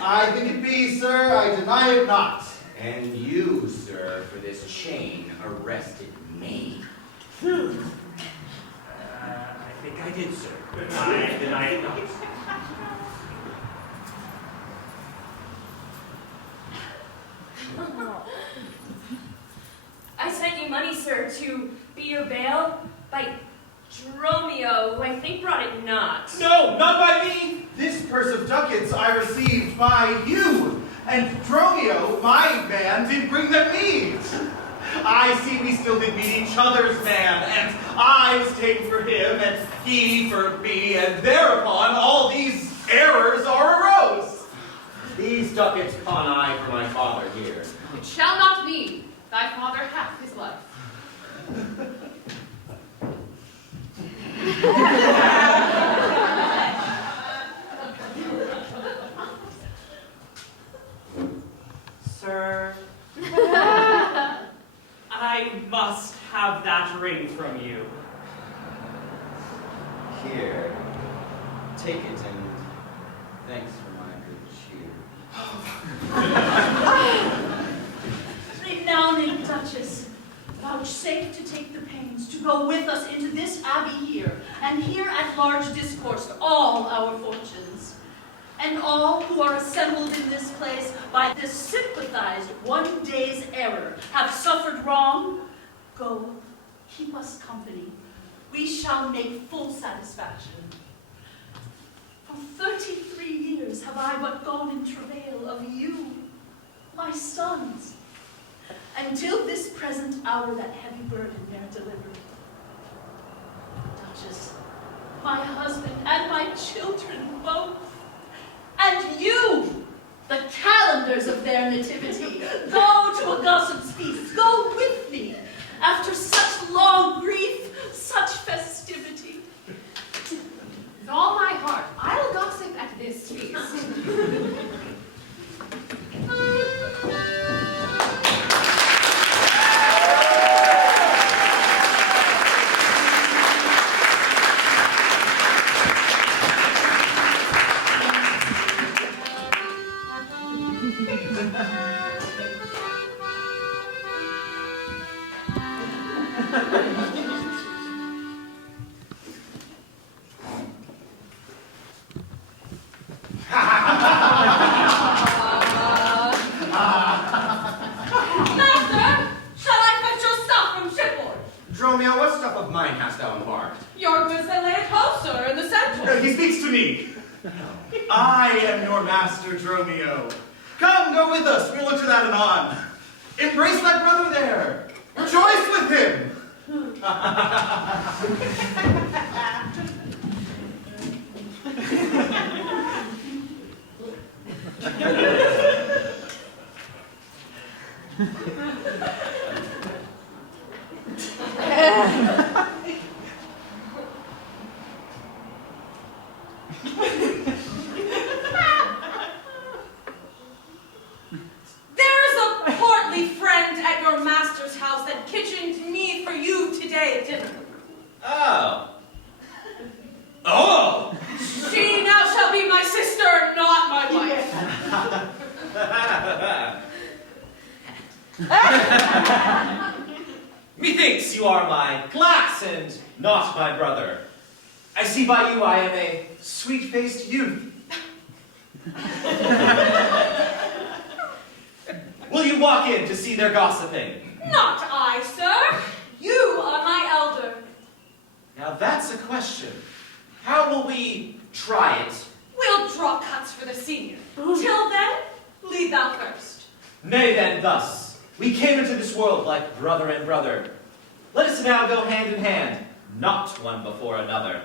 I think it be, sir, I deny it not. And you, sir, for this chain, arrested me. I think I did, sir. I deny it not. I sent you money, sir, to be your bail by Dromio, who I think brought it not. No, not by me. This purse of ducats I received by you. And Dromio, my man, did bring them me. I see we still did meet each other's man, and I was taken for him, and he for me, and thereupon all these errors are arose. These ducats con I for my father here. It shall not be. Thy father hath his life. Sir, I must have that ring from you. Here, take it and thanks for my good cheer. Renowned Duchess, vouchsafe to take the pains to go with us into this abbey here, and here at large discourse all our fortunes. And all who are assembled in this place by this sympathized one day's error have suffered wrong, go, keep us company. We shall make full satisfaction. For 33 years have I but gone in travail of you, my sons, until this present hour that heavy burden bear delivered. Duchess, my husband and my children both, and you, the calendars of their nativity, go to a gossip's feast, go with me, after such long grief, such festivity. With all my heart, I'll gossip at this feast. Dromio, what stuff of mine hast thou embarked? Your goods that lay at home, sir, in the center. He speaks to me. I am your master, Dromio. Come, go with us. We'll look to that anon. Embrace thy brother there. Rejoice with him. There's a portly friend at your master's house that kitchened me for you today at dinner. Oh. Oh! She now shall be my sister, not my wife. Methinks you are my class and not my brother. I see by you I am a sweet-faced youth. Will you walk in to see their gossiping? Not I, sir. You are my elder. Now that's a question. How will we try it? We'll draw cuts for the senior. Till then, lead thou first. Nay then, thus, we came into this world like brother and brother. Let us now go hand in hand, not one before another.